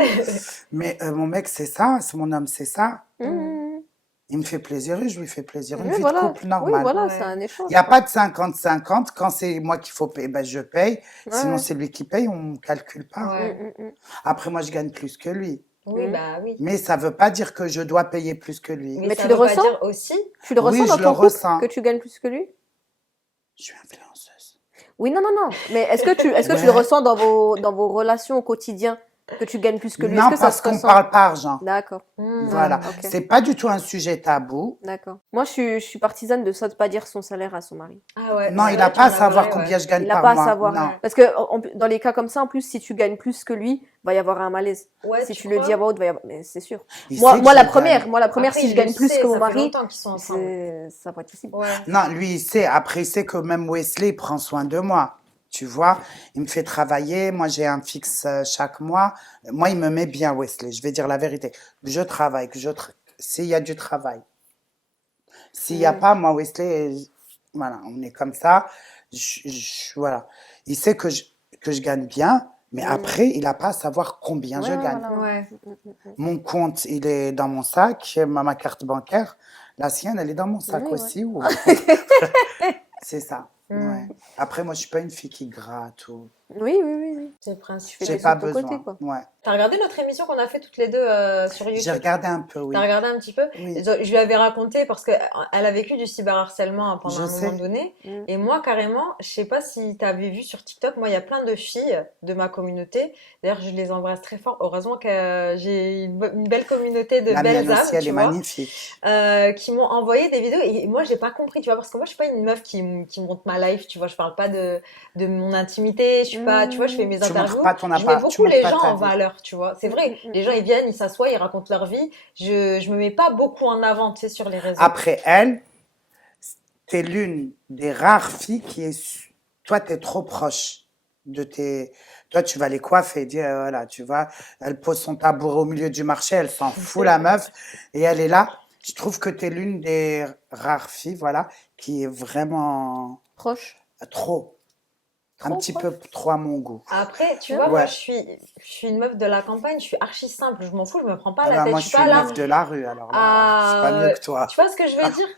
Mais mon mec, c'est ça, c'est mon homme, c'est ça. Mhm. Il me fait plaisir et je lui fais plaisir. Une Oui, vie voilà. de couple Oui, normale. voilà, Ouais. c'est un échange. Il n'y a pas de 50-50. Quand c'est moi qu'il faut payer, ben je paye. Ouais, Sinon, ouais. c'est lui qui paye, on ne calcule pas. Ouais. Après, moi, je gagne plus que lui. Oui, Mhm. bah oui. Mais ça ne veut pas dire que je dois payer plus que lui. Mais ça tu le veut pas ressens dire aussi. Tu le Oui, ressens je dans le ton couple ressens. que tu gagnes plus que lui? Je suis influenceuse. Oui, non, non, non. Mais est-ce que tu Ouais. le ressens dans vos relations au quotidien que tu gagnes plus que lui? Est-ce Non, que ça parce se qu'on ressent? parle pas argent. D'accord, Voilà. ok. C'est pas du tout un sujet tabou. d'accord. Moi, je suis partisane de ça, de pas dire son salaire à son mari. Ah ouais. Non, c'est il vrai n'a qu'il pas y à en a savoir vrai, combien ouais. je gagne Il n'a par pas à mois. savoir. Non. Parce que dans les cas comme ça, en plus, si tu gagnes plus que lui, va y avoir un malaise. Ouais, Si tu tu le crois dis à voix haute, va y avoir... Mais c'est sûr. Il Moi, sait que moi, je la gagne. première, Après, si il je gagne le plus sait, que mon ça fait mari, longtemps qu'ils sont ensemble. ça va être possible. Ouais. Non, lui, il sait. Après, il sait que même Wesley prend soin de moi. Tu vois, il me fait travailler. Moi, j'ai un fixe chaque mois. Moi, il me met bien, Wesley. Je vais dire la vérité. Que je travaille, s'il y a du travail. S'il n'y a pas, moi, Wesley, voilà, on est comme ça. Voilà. Il sait que je gagne bien, mais après, il n'a pas à savoir combien je Ouais, gagne. voilà. Ouais. Mon compte, il est dans mon sac, ma carte bancaire. La sienne, elle est dans mon sac Oui, aussi. C'est ça. Ouais. Après, moi, je suis pas une fille qui gratte ou. Oui, oui, oui, oui. C'est le principe. fais J'ai des pas sous de ton besoin. côté, quoi. Ouais. T'as regardé notre émission qu'on a fait toutes les deux sur J'ai YouTube? regardé un peu, oui. T'as regardé un petit peu? Oui. Je lui avais raconté parce qu'elle a vécu du cyberharcèlement pendant Je un sais. moment donné. Mm. Et moi, carrément, je sais pas si t'avais vu sur TikTok, moi, il y a plein de filles de ma communauté. D'ailleurs, je les embrasse très fort. Heureusement que j'ai une belle communauté de La belles mienne âmes, aussi, elle tu est vois, magnifique. qui m'ont envoyé des vidéos. Et moi, j'ai pas compris, tu vois, parce que moi, je suis pas une meuf qui monte ma life, tu vois. Je parle pas de mon intimité. Je suis pas, tu vois, je fais mes Tu interviews. montres pas ton Je mets appart, tu beaucoup montres les pas gens ta en vie. valeur, tu vois. C'est vrai, les gens, ils viennent, ils s'assoient, ils racontent leur vie. Je me mets pas beaucoup en avant, tu sais, sur les réseaux. Après elle, t'es l'une des rares filles qui est. Toi, t'es trop proche de tes. Toi, tu vas les coiffer, dire, voilà, tu vois, elle pose son tabouret au milieu du marché, elle s'en fout, la meuf, et elle est là. Je trouve que t'es l'une des rares filles, voilà, qui est vraiment Proche. trop. Un Trop petit proche. peu trop à mon goût. Après, tu Ouais. vois, moi, Ouais. je suis une meuf de la campagne, je suis archi simple, je m'en fous, je me prends pas la Alors, tête, moi, je je suis suis pas une là meuf de la rue, alors là, je suis pas mieux que toi. Tu vois ce que je veux dire?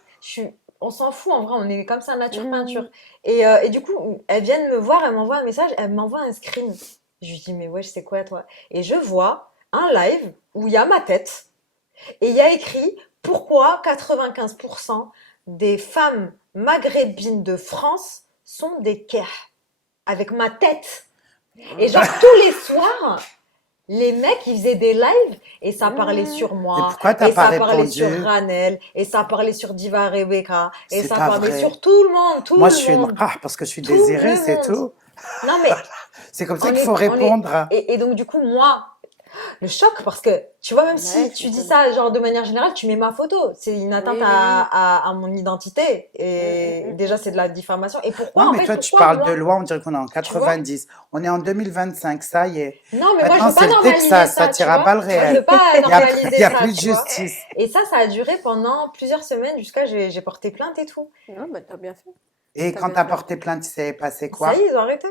On s'en fout, en vrai, on est comme ça, nature Mhm. peinture. Et du coup, elles viennent me voir, elles m'envoient un message, elles m'envoient un screen. Je lui dis, mais ouais, c'est quoi, toi? Et je vois un live où il y a ma tête, et il y a écrit, pourquoi 95% des femmes maghrébines de France sont des kers? Avec ma tête. Et genre, tous les soirs, les mecs, ils faisaient des lives et ça parlait sur Et moi. pourquoi t'as Et pas ça parlait répondu? sur Ranel. Et ça parlait sur Diva Rebecca. Et C'est ça pas parlait vrai. sur tout le monde. Tout Moi, le je suis une monde. rare parce que je suis Tout désirée, le c'est monde. tout. Non, mais C'est comme ça on qu'il est- faut on est- répondre. Et donc, du coup, moi, Le choc, parce que tu vois, même Ouais, si tu tu dis m'étonnes. ça, genre de manière générale, tu mets ma photo. C'est une atteinte Oui, oui, oui. à mon identité. Et déjà, c'est de la diffamation. Et pourquoi, Non, en mais fait, toi, tu pourquoi parles de moi? loi, on dirait qu'on est en Tu vois? 90. On est en 2025, ça y est. Non, mais moi, je Maintenant, veux pas c'est le normaliser Texas, ça ça, tu tire à balles vois? Moi, je veux réelles. pas Il n'y a, normaliser y a ça, plus de tu vois? justice. Et ça a duré pendant plusieurs semaines jusqu'à j'ai porté plainte et tout. Non, bah, t'as bien fait. Et T'as quand bien tu as fait. porté plainte, il s'est passé Ça y est, quoi? ils ont arrêté.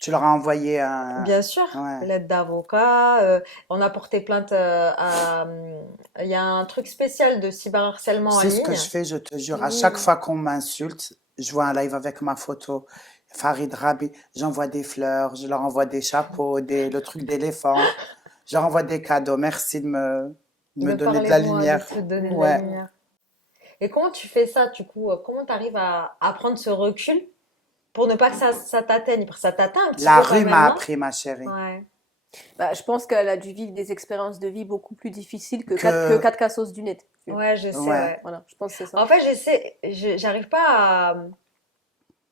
Tu leur as envoyé un... Bien sûr, Ouais. l'aide d'avocat. On a porté plainte il y a un truc spécial de Tu cyberharcèlement en sais ce que ligne. je fais, je te jure, à chaque Oui. fois qu'on m'insulte, je vois un live avec ma photo, Farid Rabi, j'envoie des fleurs, je leur envoie des chapeaux, le truc d'éléphant, je leur envoie des cadeaux. Merci de me De donner de parler la de moi, de lumière. te donner de la Ouais. lumière. Et comment tu fais ça, du coup? Comment tu arrives à prendre ce recul pour ne pas que ça t'atteigne? Parce que ça t'atteint un petit La peu quand rue m'a même, non? appris, ma chérie, Ouais. Bah, je pense qu'elle a dû vivre des expériences de vie beaucoup plus difficiles que que... quatre cassos du net. Ouais, je sais, Ouais. ouais. Voilà, je pense que c'est ça. En fait, j'arrive pas à.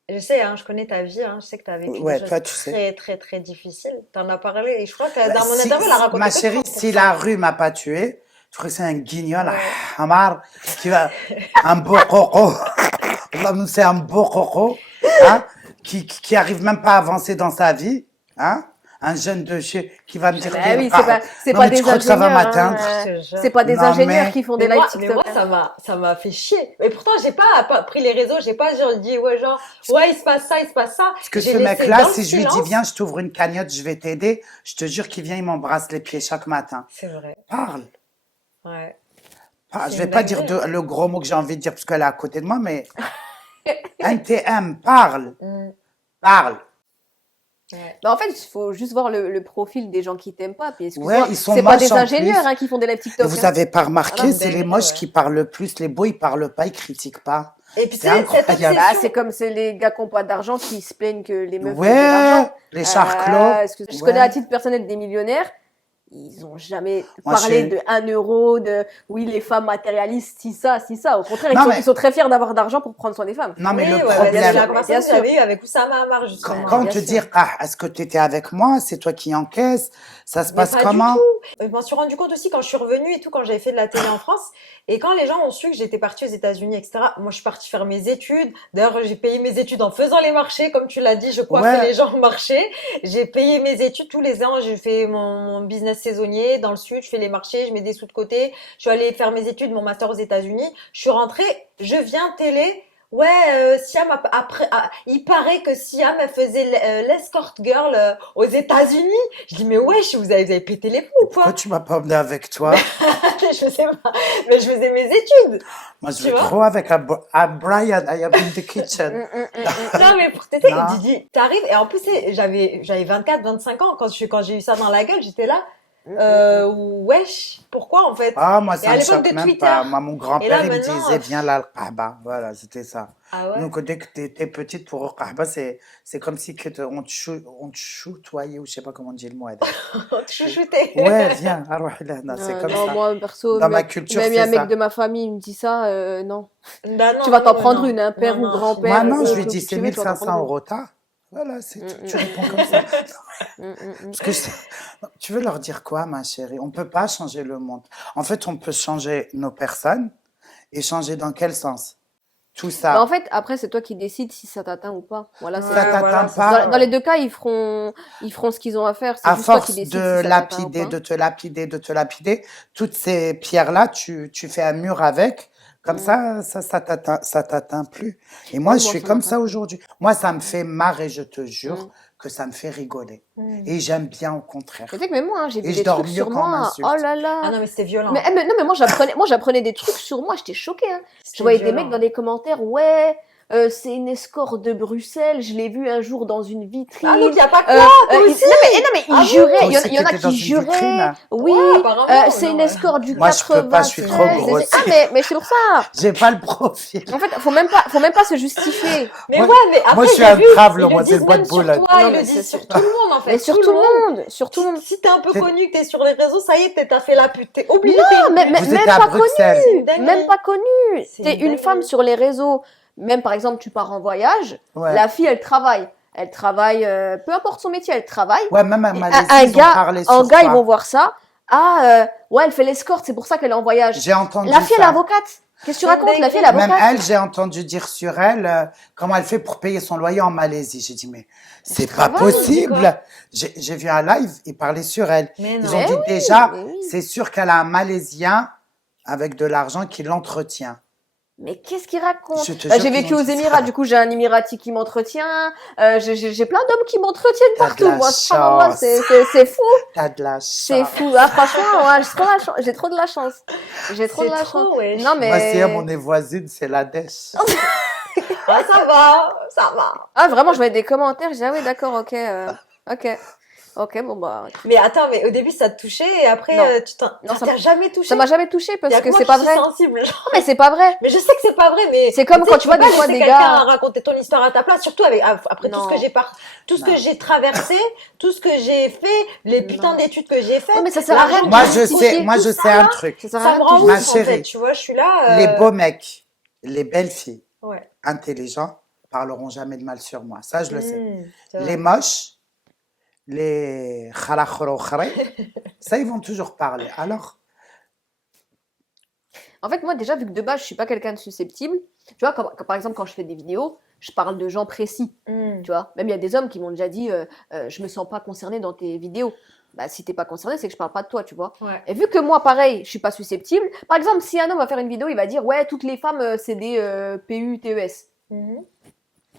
Je sais, hein, je connais ta vie, hein, je sais que tu as vécu des Ouais, choses toi, tu sais. très, très, très difficiles. Tu en as parlé et je crois que Bah, dans mon interview, elle a ma raconté que chérie, 30%. si la rue m'a pas tué, je crois que c'est un guignol, Ouais. Hamar, qui va, un beau coco. Allah nous c'est un beau coco, hein, qui arrive même pas à avancer dans sa vie, hein. Un jeune de chez, qui va me dire, Bah oui, c'est non, pas mais tu des crois que ça va ingénieurs, m'atteindre? hein. Je te jure. C'est pas des Non, ingénieurs mais, qui font des live Mais TikTok, moi, hein. ça m'a fait chier. Mais pourtant, j'ai pas pris les réseaux, j'ai pas genre dit, ouais, genre, ouais, il se passe ça, il se passe ça. parce que J'ai ce laissé mec-là, dans le si je lui dis, silence. viens, je t'ouvre une cagnotte, je vais t'aider, je te jure qu'il vient, il m'embrasse les pieds chaque matin. C'est vrai. Parle. Ouais. Je C'est vais une pas dire dinguerie, hein. le gros mot que j'ai envie de dire parce qu'elle est à côté de moi, mais NTM, parle, Mm. parle. Ouais. Bah, en fait, il faut juste voir le profil des gens qui t'aiment pas. Puis Ouais, excuse-moi, ils sont c'est pas moches des en ingénieurs plus. hein, qui font des live Et TikTok, vous hein. avez pas remarqué, Alors, c'est les dinguerie, moches ouais. qui parlent le plus. Les beaux, ils parlent pas, ils critiquent pas. Et puis, tu C'est sais, cette incroyable. Bah, obsession. c'est comme c'est les gars qui ont pas d'argent qui se plaignent que les meufs ont de Ouais, l'argent. les charclos. Je Ouais. connais à titre personnel des millionnaires. Ils ont jamais Moi, parlé je- de 1 euro, de oui, les femmes matérialistes, si ça, si ça. Au contraire, Non, mais- ils sont très fiers d'avoir d'argent pour prendre soin des femmes. Non, mais Oui, le ouais, ouais, c'est bien la sûr, problème, conversation bien que sûr. j'avais eue avec Oussama Amar, quand, justement. quand on bien te sûr. dit, est-ce que tu étais avec moi? C'est toi qui encaisses? Ça se Mais passe pas du comment? tout. Je m'en suis rendu compte aussi quand je suis revenue et tout, quand j'avais fait de la télé en France. Et quand les gens ont su que j'étais partie aux États-Unis, etc. Moi, je suis partie faire mes études. D'ailleurs, j'ai payé mes études en faisant les marchés. Comme tu l'as dit, je coiffais Ouais. les gens au marché. J'ai payé mes études tous les ans. J'ai fait mon business saisonnier dans le sud. Je fais les marchés, je mets des sous de côté. Je suis allée faire mes études, mon master aux États-Unis. Je suis rentrée, je viens télé. Ouais, Siam, il paraît que Siam, elle faisait l'escort girl aux États-Unis. Je dis, mais wesh, vous avez pété les plombs ou Pourquoi quoi? tu m'as pas emmené avec toi? Je sais pas, mais je faisais mes études. Moi, je Tu veux vois? trop avec un Brian. I am in the kitchen. Non, mais pour t'aider, Non. Didi, t'arrives, et en plus, j'avais 24, 25 ans quand j'ai eu ça dans la gueule, j'étais là, wesh, pourquoi en fait? Ah, moi, Et ça à me l'époque choque de même Twitter. pas. Moi, mon Et grand-père, là, il me maintenant, disait, viens là, Al-Qahba. Voilà, c'était ça. ah ouais? Donc, dès que tu étais petite pour Al-Qahba, c'est comme si on te choutoyait, ou je sais pas comment on dit le mot. Adam. Chouchouté. Ouais, viens, arrête là, non, c'est comme non, ça. moi, perso, Dans ma même, culture, même il y a un c'est mec ça. de ma famille, il me dit ça, non. Bah non, Tu vas t'en non, prendre non. une, hein, père Non, ou non, grand-père, Maintenant, je lui oncle, dis, qui c'est tu veux, tu vas t'en 1500 prendre euros tard. Voilà, c'est tout. une. Tu réponds comme ça. Mm, mm, mm. Parce que tu veux leur dire quoi, ma chérie? On peut pas changer le monde. En fait, on peut changer nos personnes et changer dans quel sens? Tout Bah, en ça. fait, après, c'est toi qui décides si ça t'atteint ou pas. Voilà, c'est Ouais, Ça tout. t'atteint voilà, c'est pas. ça, Dans les ouais. deux cas, ils feront ce qu'ils ont à faire. C'est À juste toi qui force décides de si ça t'atteint ou lapider, pas. de te lapider, de te lapider, toutes ces pierres-là, tu fais un mur avec. Comme ça t'atteint plus. Et moi, Oui, je moi, suis ça comme m'atteint ça plus. aujourd'hui. Moi, ça me fait marrer, je te Mm. jure, que ça me fait rigoler. Mm. Et j'aime bien au contraire. Mais tu sais que même moi, hein, j'ai vu Et je des dors trucs mieux sur quand on moi. m'insulte. Oh là Ah là. non, mais c'était violent. Non, mais moi, j'apprenais des trucs sur moi. J'étais choquée, hein. Je C'était voyais des violent. mecs dans les commentaires. Ouais, c'est une escorte de Bruxelles. Je l'ai vue un jour dans une vitrine. Ah, donc il n'y a pas que Euh, moi, toi non, aussi. mais ils Ah bon? juraient. Toi Il y en, aussi, il y en a t'étais dans qui une juraient. vitrine. Oui, Ouais, apparemment, c'est une non. escorte du Moi, je peux pas, je suis trop 93. grosse. Ah, mais c'est pour ça. J'ai pas le profil. En fait, faut même pas se justifier. Mais Moi- ouais, mais après, moi, je suis t'as un vu, travelot, ils moi, le c'est le disent bois même de sur Boulogne. toi, Non, ils mais le c'est disent sûr. sur tout le monde, en fait. Mais sur tout le monde, sur tout le monde. Si t'es un peu C'est- connu, que t'es sur les réseaux, ça y est, t'as fait la pute. T'es obligé Non, de payer. Vous même étiez à pas Bruxelles. connue, dinguerie. même pas connue. C'est T'es une une femme dinguerie. sur les réseaux. Même par exemple, tu pars en voyage, Ouais. la fille elle travaille. elle travaille, peu importe son métier, elle travaille. Ouais, même à Et Malaisie, un ils ont gars, parlé un sur gars, ils toi. vont voir ça. Ouais, elle fait l'escorte, c'est pour ça qu'elle est en voyage. J'ai entendu La fille, elle est ça. avocate. Qu'est-ce que tu C'est racontes? La fille, elle est Même avocate. elle, j'ai entendu dire sur elle comment elle fait pour payer son loyer en Malaisie. J'ai dit, mais c'est pas travaille, dis possible. quoi? J'ai vu un live, ils parlaient sur elle. Mais Ils non. ont Mais dit oui, déjà, mais oui. c'est sûr qu'elle a un Malaisien avec de l'argent qui l'entretient. Mais qu'est-ce qu'il raconte? Je te Bah, jure j'ai qu'ils vécu ont aux dit Émirats, ça. du coup j'ai un Émirati qui m'entretient. J'ai plein d'hommes qui m'entretiennent T'as de partout. la Moi, subhanallah, chance. c'est fou, T'as de la c'est chance. fou. Ah, franchement, ouais, j'ai trop de la chance. J'ai trop de C'est la chance. trop, wesh. Non Moi, si mais on est voisines, c'est la dèche. Ah, ça va, ça va. ah vraiment, je voyais des commentaires. Je dis ah oui d'accord, ok, bon bah Mais attends, mais au début, ça te touchait et après, Non. Non, ça t'a jamais touché? ça m'a jamais touché Y parce a que moi c'est qui pas suis vrai. sensible. Non mais c'est pas vrai. Mais je sais que c'est pas vrai, mais C'est comme tu sais, quand tu vois peux des pas fois laisser des quelqu'un gars. raconter ton histoire à ta place, surtout après tout ce que Non. tout ce Non. que j'ai traversé, tout ce que j'ai fait, les Non. putains d'études que j'ai faites. Non mais ça sert à rien l'argent de Moi, que je j'ai sais, touché, moi, tout je ça, sais un là, truc. Ça sert à ça rien me de rend te Ma ouf, en justifier. fait, chérie, tu vois, je suis là. les beaux mecs, les belles filles, Ouais. intelligents, parleront jamais de mal sur moi. Ça, je le sais. C'est Les vrai. moches, les khalakhrokhre, ça, ils vont toujours parler. Alors, En fait, moi, déjà, vu que de base, je suis pas quelqu'un de susceptible, tu vois, par exemple, quand je fais des vidéos, je parle de gens précis, tu vois. Même il y a des hommes qui m'ont déjà dit, je me sens pas concerné dans tes vidéos. Bah, si t'es pas concerné, c'est que je parle pas de toi, tu vois. Ouais. Et vu que moi, pareil, je suis pas susceptible, par exemple, si un homme va faire une vidéo, il va dire, ouais, toutes les femmes, c'est des PUTES. Mhm.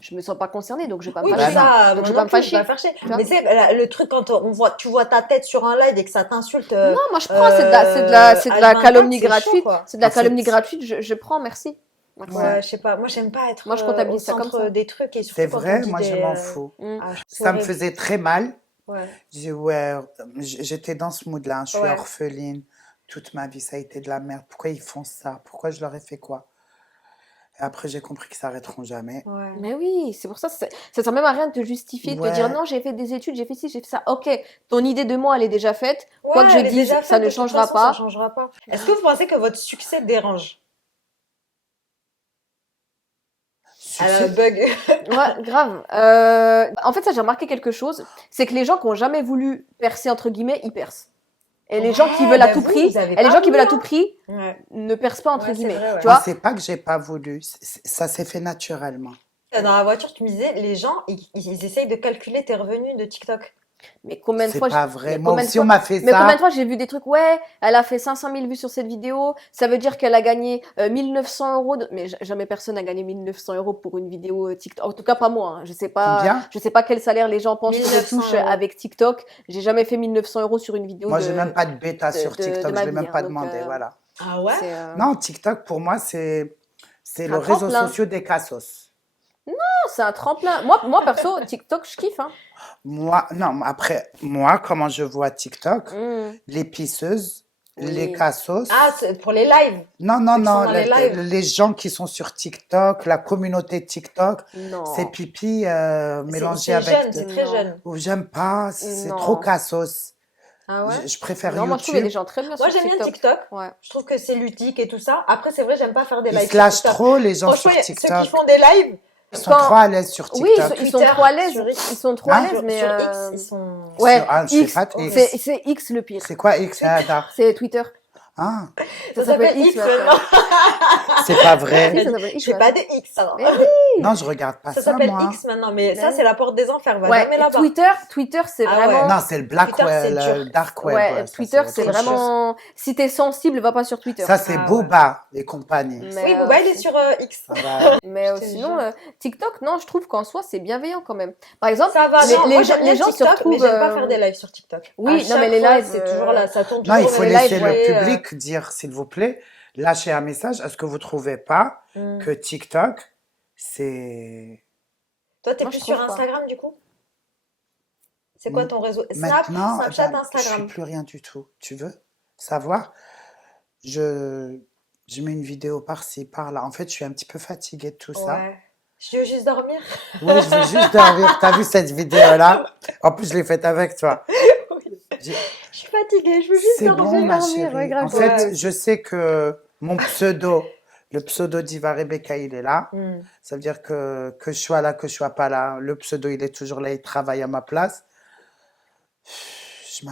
Je me sens pas concernée, donc je vais pas me Oui, Bah fâcher. non. ça, Donc moi je vais non pas me plus, je fâcher. vais pas fâcher. Tu vois. Mais tu sais, le truc quand tu vois ta tête sur un live et que ça t'insulte, Non, moi, je prends, c'est de la H24, calomnie c'est chaud, gratuite. quoi. C'est de la En fait- calomnie gratuite, je prends, merci. Merci. Ouais, je sais pas. Moi, j'aime pas être Moi, je au comptabilise ça comme centre ça. des trucs et surtout c'est quand on vrai, dit moi, je des, m'en fous. Mm. Ça me horrible. faisait très mal. Ouais. J'ai dit, ouais, j'étais dans ce mood-là, hein, je suis Ouais. orpheline. Toute ma vie, ça a été de la merde. Pourquoi ils font ça? Pourquoi je leur ai fait quoi? Et après, j'ai compris qu'ils s'arrêteront jamais. Ouais. Mais oui, c'est pour ça, ça sert même à rien de te justifier, de te Ouais. dire non, j'ai fait des études, j'ai fait ci, j'ai fait ça. Ok, ton idée de moi, elle est déjà faite. Quoi Ouais, que je elle est dise, déjà ça faite, ne de toute changera façon, pas. ça changera pas. Est-ce que vous pensez que votre succès dérange? Elle a un Succès. bug. Ouais, grave. En fait, ça, j'ai remarqué quelque chose, c'est que les gens qui ont jamais voulu percer, entre guillemets, ils percent. Et les gens qui Ouais, veulent à bah tout vous, prix, vous avez et les pas gens qui voulu, veulent à tout hein. prix Ouais. ne percent pas, entre Ouais, c'est guillemets. vrai, ouais. Tu Moi, vois? c'est pas que j'ai pas voulu. Ça s'est fait naturellement. Dans la voiture, tu me disais, les gens, ils essayent de calculer tes revenus de TikTok. Mais combien de C'est fois, pas mais vrai. Moi combien de aussi, on fois- m'a fait mais combien de ça. fois j'ai vu des trucs, ouais, elle a fait 500 000 vues sur cette vidéo, ça veut dire qu'elle a gagné 1900 euros, mais jamais personne n'a gagné 1900 euros pour une vidéo TikTok. En tout cas, pas moi, hein. Combien? Je sais pas quel salaire les gens pensent que je 1900 touche euros. avec TikTok. J'ai jamais fait 1900 euros sur une vidéo Moi, de, j'ai même pas de bêta de- sur de- de TikTok. ma Je l'ai vie, même hein. pas Donc, demandé. Voilà. Ah ouais? c'est, Non, TikTok, pour moi, c'est le un réseau tremplin. social des cassos. Non, c'est un tremplin. Moi, perso, TikTok, je kiffe, hein. Moi, non, après, moi, comment je vois TikTok, Mm. les pisseuses, Oui. les cassos. Ah, c'est pour les lives. Non, non, Ceux qui sont non, dans les lives. les gens qui sont sur TikTok, la communauté TikTok, Non. c'est pipi C'est mélangé jeune, avec. c'est très Non. jeune. Oh, j'aime pas, c'est Non. trop cassos. Ah ouais? Je préfère Non, moi, je trouve qu'il y a YouTube. des gens très bien Moi, sur j'aime bien TikTok. TikTok. Ouais. Je trouve que c'est ludique et tout ça. Après, c'est vrai, j'aime pas faire des Ils lives se sur lâchent TikTok. trop, les gens Franchement, sur ceux qui TikTok. font des lives Ils sont Quand- trop à l'aise sur Oui, TikTok. ils sont Twitter, trop à l'aise. sur X. Ils sont trop Hein à l'aise, sur mais X, ils sont. ouais, Sur- ah, je sais X, pas de X. c'est X le pire. C'est quoi X, Ada? C'est Twitter. Ah, Ça s'appelle X maintenant. c'est pas vrai. Si, ça s'appelle X. Je fais pas de X, ça va. Mais oui. Non, je regarde pas Ça ça, s'appelle moi. X maintenant, mais Mais ça, oui. c'est la porte des enfers. Va Ouais, jamais et là-bas. Twitter, c'est Ah ouais. vraiment. Non, c'est le black Twitter, c'est web, dur. le dark web. Ouais, ça, Twitter, autre c'est chose. vraiment. Si t'es sensible, va pas sur Twitter. Ça, c'est Ah, Booba et compagnie. Mais, Oui, Booba, il est sur X. Ah bah, Mais Je te sinon, jure. TikTok, non, je trouve qu'en soi, c'est bienveillant quand même. Par exemple, Ça va, les- non, les moi, gens- j'aime bien les gens se TikTok, retrouvent, mais j'aime pas faire des lives sur TikTok. Oui, À non, chaque mais les fois, lives, c'est toujours là, ça tourne non, il toujours faut au les même laisser lives, sujet, le public dire, s'il vous plaît, lâchez un message. Est-ce que vous trouvez pas que TikTok, c'est... Toi, t'es Moi, plus je sur trouve pas. Instagram, du coup? C'est quoi ton réseau? Snap, Maintenant, Snapchat, je suis Instagram. plus rien du tout. Tu veux savoir? Je mets une vidéo par-ci, par-là. En fait, je suis un petit peu fatiguée de tout ça. Ouais. Je veux juste dormir. Oui, je veux juste dormir. T'as vu cette vidéo-là? En plus, je l'ai faite avec toi. J'ai- Je suis fatiguée, je veux juste C'est dormir. bon, ma dormir, chérie. ouais, grave. En fait, Ouais. je sais que mon pseudo, Le pseudo Diva Rebecca, il est là. Ça veut dire que je sois là, que je sois pas là. Le pseudo, il est toujours là, il travaille à ma place.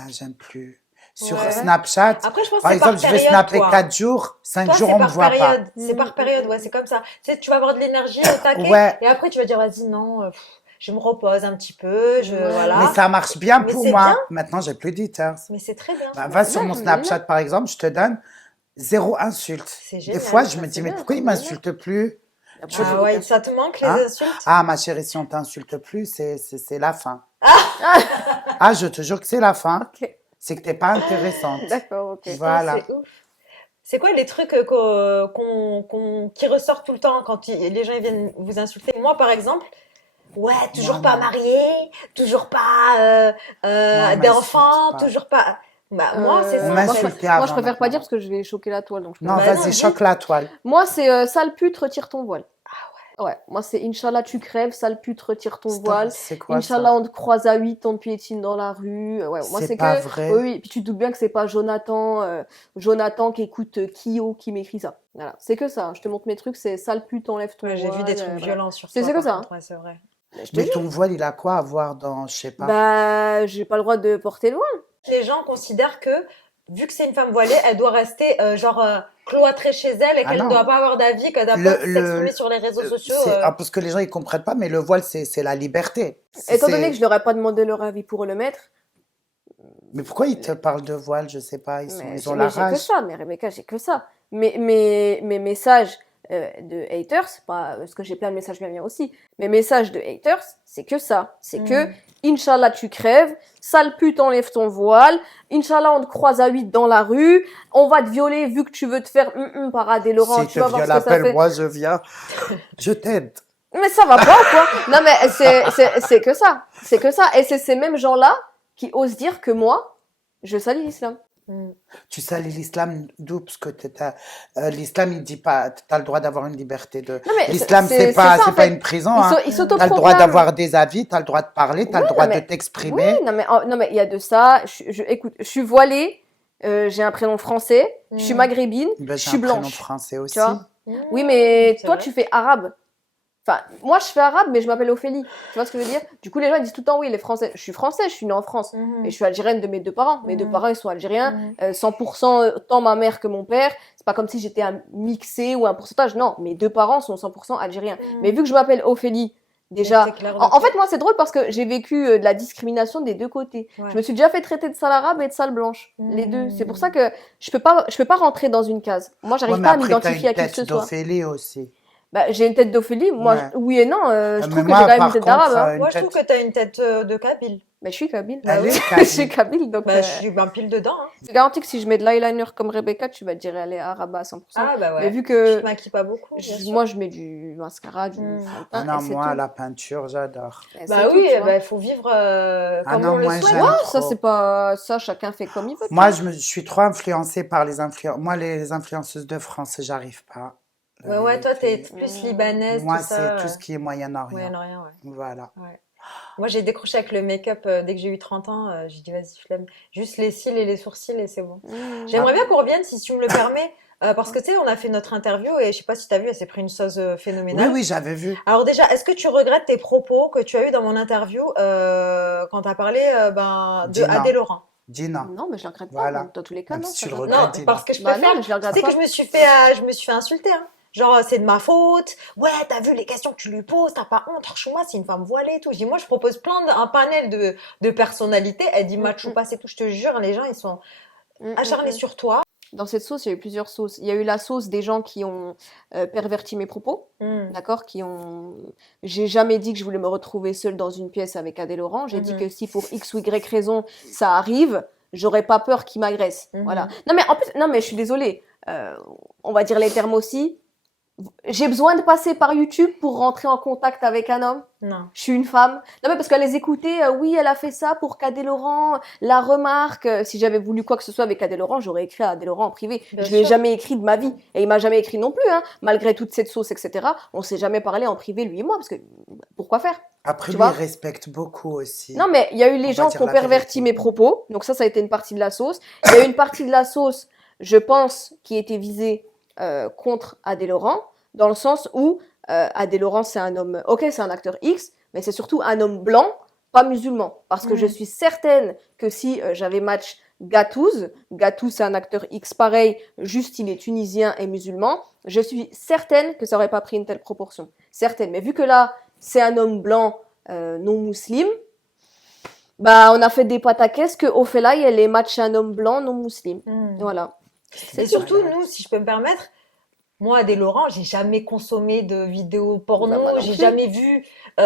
J'aime plus. Sur Ouais. Snapchat, Après, je pense que par c'est par exemple, je vais période, snapper toi. 4 jours, 5 Toi, jours, c'est on me par voit pas. période. C'est par période, ouais, c'est comme ça. Tu sais, tu vas avoir de l'énergie au taquet, Ouais, et après, tu vas dire, vas-y, non, je me repose un petit peu, Ouais. mais voilà. ça marche bien Mais pour c'est bien, moi. Maintenant, j'ai plus d'haters. mais c'est très bien. Bah, va sur Non, mon mais Snapchat, non. par exemple, je te donne 0 insulte. C'est Des génial. fois, je me Ah, dis, c'est mais bien, pourquoi il c'est bien. m'insulte plus? Ah, Tu pourquoi Ah tu ouais, veux ça te manque les Hein? insultes? Ah, ma chérie, si on t'insulte plus, c'est la fin. Ah, je te jure que c'est la fin. Ok, C'est que t'es pas intéressante. d'accord, ok. Putain, Voilà. c'est ouf. C'est quoi les trucs qui ressortent tout le temps quand les gens ils viennent vous insulter? Moi, par exemple, ouais, Moi, toujours pas non. marié, toujours pas Moi, on m'insulte d'enfant, pas. toujours pas. Bah, moi, c'est On ça en fait. m'insultait Moi, je avant préfère pas dire maintenant. parce que je vais choquer la toile, donc je Non, préfère. Bah non, vas-y, dis. choque la toile. Moi, c'est sale pute, retire ton voile. Ouais, moi, c'est Inch'Allah, tu crèves, sale pute, retire ton voile. C'est quoi Inch'Allah, ça? on te croise à 8, on te piétine dans la rue. Ouais, moi, C'est c'est pas que. vrai. Oui, oui. Puis tu te doutes bien que c'est pas Jonathan qui écoute Kyo qui m'écrit ça. Voilà, c'est que ça. Je te montre mes trucs, c'est sale pute, enlève ton Ouais, j'ai vu des voile. trucs Voilà. violents sur C'est toi, que par ça. contre, ouais, c'est vrai. Je te Mais jure. ton voile, il a quoi à voir dans, je sais pas. Bah, j'ai pas le droit de porter le voile. Les gens considèrent que, vu que c'est une femme voilée, elle doit rester cloîtrée chez elle et Ah qu'elle ne doit non. pas avoir d'avis, qu'elle ne doit pas s'exprimer sur les réseaux sociaux. Parce que les gens, ils comprennent pas, mais le voile, c'est la liberté. Étant donné que je leur ai pas demandé leur avis pour le mettre, Mais pourquoi ils te parlent de voile? Je sais pas, ils ont la mais j'ai que rage. ça, mais Rebecca, j'ai que ça. Mes messages de haters, pas, parce que j'ai plein de messages bien aussi, mes messages de haters, c'est que ça. C'est que, Inch'Allah, tu crèves, sale pute, enlève ton voile, Inch'Allah, on te croise à 8 dans la rue, on va te violer vu que tu veux te faire parader Laurent, Si tu te vas voir viole, ce que ça fait. appelle-moi, je viens. Je t'aide. Mais ça va pas ou quoi? Non mais c'est que ça. C'est que ça. Et c'est ces mêmes gens-là qui osent dire que moi, je salis l'islam. Tu salis l'islam d'où? Parce que l'islam, il dit pas, t'as le droit d'avoir une liberté de. Non mais L'islam, c'est ça, pas en fait. une prison, hein. Ils T'as le droit s'autoproclament. d'avoir des avis, t'as le droit de parler, t'as Ouais, le droit non, de mais- t'exprimer. Oui, non mais il y a de ça. Écoute, je suis voilée, j'ai un prénom français, je suis maghrébine, Ben, je j'ai suis un prénom blanche. français aussi. Tu vois? Oui, mais C'est toi, vrai. tu fais arabe. Enfin, moi, je fais arabe, mais je m'appelle Ophélie. Tu vois ce que je veux dire? Du coup, les gens ils disent tout le temps, oui, les Français. Je suis français, je suis née en France. Et je suis algérienne de mes deux parents. Mes deux parents, ils sont algériens. 100% tant ma mère que mon père. C'est pas comme si j'étais un mixé ou un pourcentage. Non, mes deux parents sont 100% algériens. Mais vu que je m'appelle Ophélie, déjà. C'est clair de En fait, moi, c'est drôle parce que j'ai vécu de la discrimination des deux côtés. Ouais. Je me suis déjà fait traiter de sale arabe et de sale blanche. Les deux. C'est pour ça que je peux pas rentrer dans une case. Moi, j'arrive Ouais, mais pas à après, t'as m'identifier à une qui que ce tête soit. d'Ophélie aussi. Bah, j'ai une tête d'Ophélie. Moi, Ouais. oui et non. Je Mais trouve que moi, j'ai quand même par une tête contre, d'arabe. Hein. une Moi, je tête- trouve que tu as une tête de Kabyle. Mais je suis kabyle. Bah Elle oui. est Je suis kabyle. kabyle, donc Bah, je suis ben pile dedans. Hein. je te garantis que si je mets de l'eyeliner comme Rebecca, tu vas te dire elle est arabe à 100%. Ah, bah ouais. Mais vu Tu que te maquilles pas beaucoup, bien sûr. moi, je mets du mascara, du fard de Ah teint, non, et c'est moi, tout. la peinture, j'adore. Et Bah c'est oui, tout, tu vois. bah, il faut vivre Ah comme non, on le moi, souhaite. j'aime Ouais, trop. ça, c'est pas... Ça, chacun fait comme il veut. Moi, je suis trop influencée par les influenceuses. Moi, les influenceuses de France, j'arrive pas. Ouais, ouais, toi, t'es Puis, plus libanaise, moi, tout ça. c'est tout ce qui est Moyen-Orient. Moyen-Orient, ouais. Voilà. Ouais. Moi, j'ai décroché avec le make-up dès que j'ai eu 30 ans. J'ai dit, vas-y, flemme. Juste les cils et les sourcils et c'est bon. J'aimerais bien qu'on revienne, si tu me le permets, parce que tu sais, on a fait notre interview et je sais pas si tu as vu, elle s'est pris une sauce Oui, phénoménale. oui, j'avais vu. Alors déjà, est-ce que tu regrettes tes propos que tu as eu dans mon interview quand tu as parlé de Dis non. Adé Laurent? Dis non. Non, mais je la regrette pas. Voilà. Dans tous les cas, Même non. si ça tu le je regrettes. Non, dis parce non. que je Bah préfère. non, mais je la Tu regrette sais que pas. je me suis fait insulter, hein. Genre, c'est de ma faute. Ouais, t'as vu les questions que tu lui poses, t'as pas honte. Franchement, c'est une femme voilée et tout. Je dis, moi, je propose un panel de personnalités. Elle dit, match ou pas, c'est tout. Je te jure, les gens, ils sont acharnés sur toi. Dans cette sauce, il y a eu plusieurs sauces. Il y a eu la sauce des gens qui ont perverti mes propos, d'accord, qui ont... J'ai jamais dit que je voulais me retrouver seule dans une pièce avec Adé Laurent. J'ai dit que si pour X ou Y raison, ça arrive, j'aurais pas peur qu'il m'agresse. Voilà. Non, mais en plus, non, mais je suis désolée. On va dire les termes aussi. J'ai besoin de passer par YouTube pour rentrer en contact avec un homme. Non. Je suis une femme. Non, mais parce qu'elle les écoutait, oui, elle a fait ça pour qu'Adé Laurent la remarque. Si j'avais voulu quoi que ce soit avec Adé Laurent, j'aurais écrit à Adé Laurent en privé. Bien Je lui ai sûr. jamais écrit de ma vie. Et il m'a jamais écrit non plus, hein. Malgré toute cette sauce, etc. On s'est jamais parlé en privé, lui et moi, parce que pourquoi faire? Après, Tu lui, vois il respecte beaucoup aussi. Non, mais il y a eu les On va gens dire qui ont la perverti vérité. mes propos. Donc ça a été une partie de la sauce. Il y a eu une partie de la sauce, je pense, qui était visée contre Adé Laurent, dans le sens où Adé Laurent, c'est un homme, ok, c'est un acteur X, mais c'est surtout un homme blanc, pas musulman. Parce que je suis certaine que si j'avais match Gattouz c'est un acteur X pareil, juste il est tunisien et musulman, je suis certaine que ça aurait pas pris une telle proportion. Certaine. Mais vu que là, c'est un homme blanc non musulman, bah, on a fait des pataquès que Ophélie, elle est match un homme blanc non musulman. Voilà. Et surtout, nous, si je peux me permettre, moi, Adé Laurent, j'ai jamais consommé de vidéos porno, Bah, moi non j'ai plus. jamais vu Moi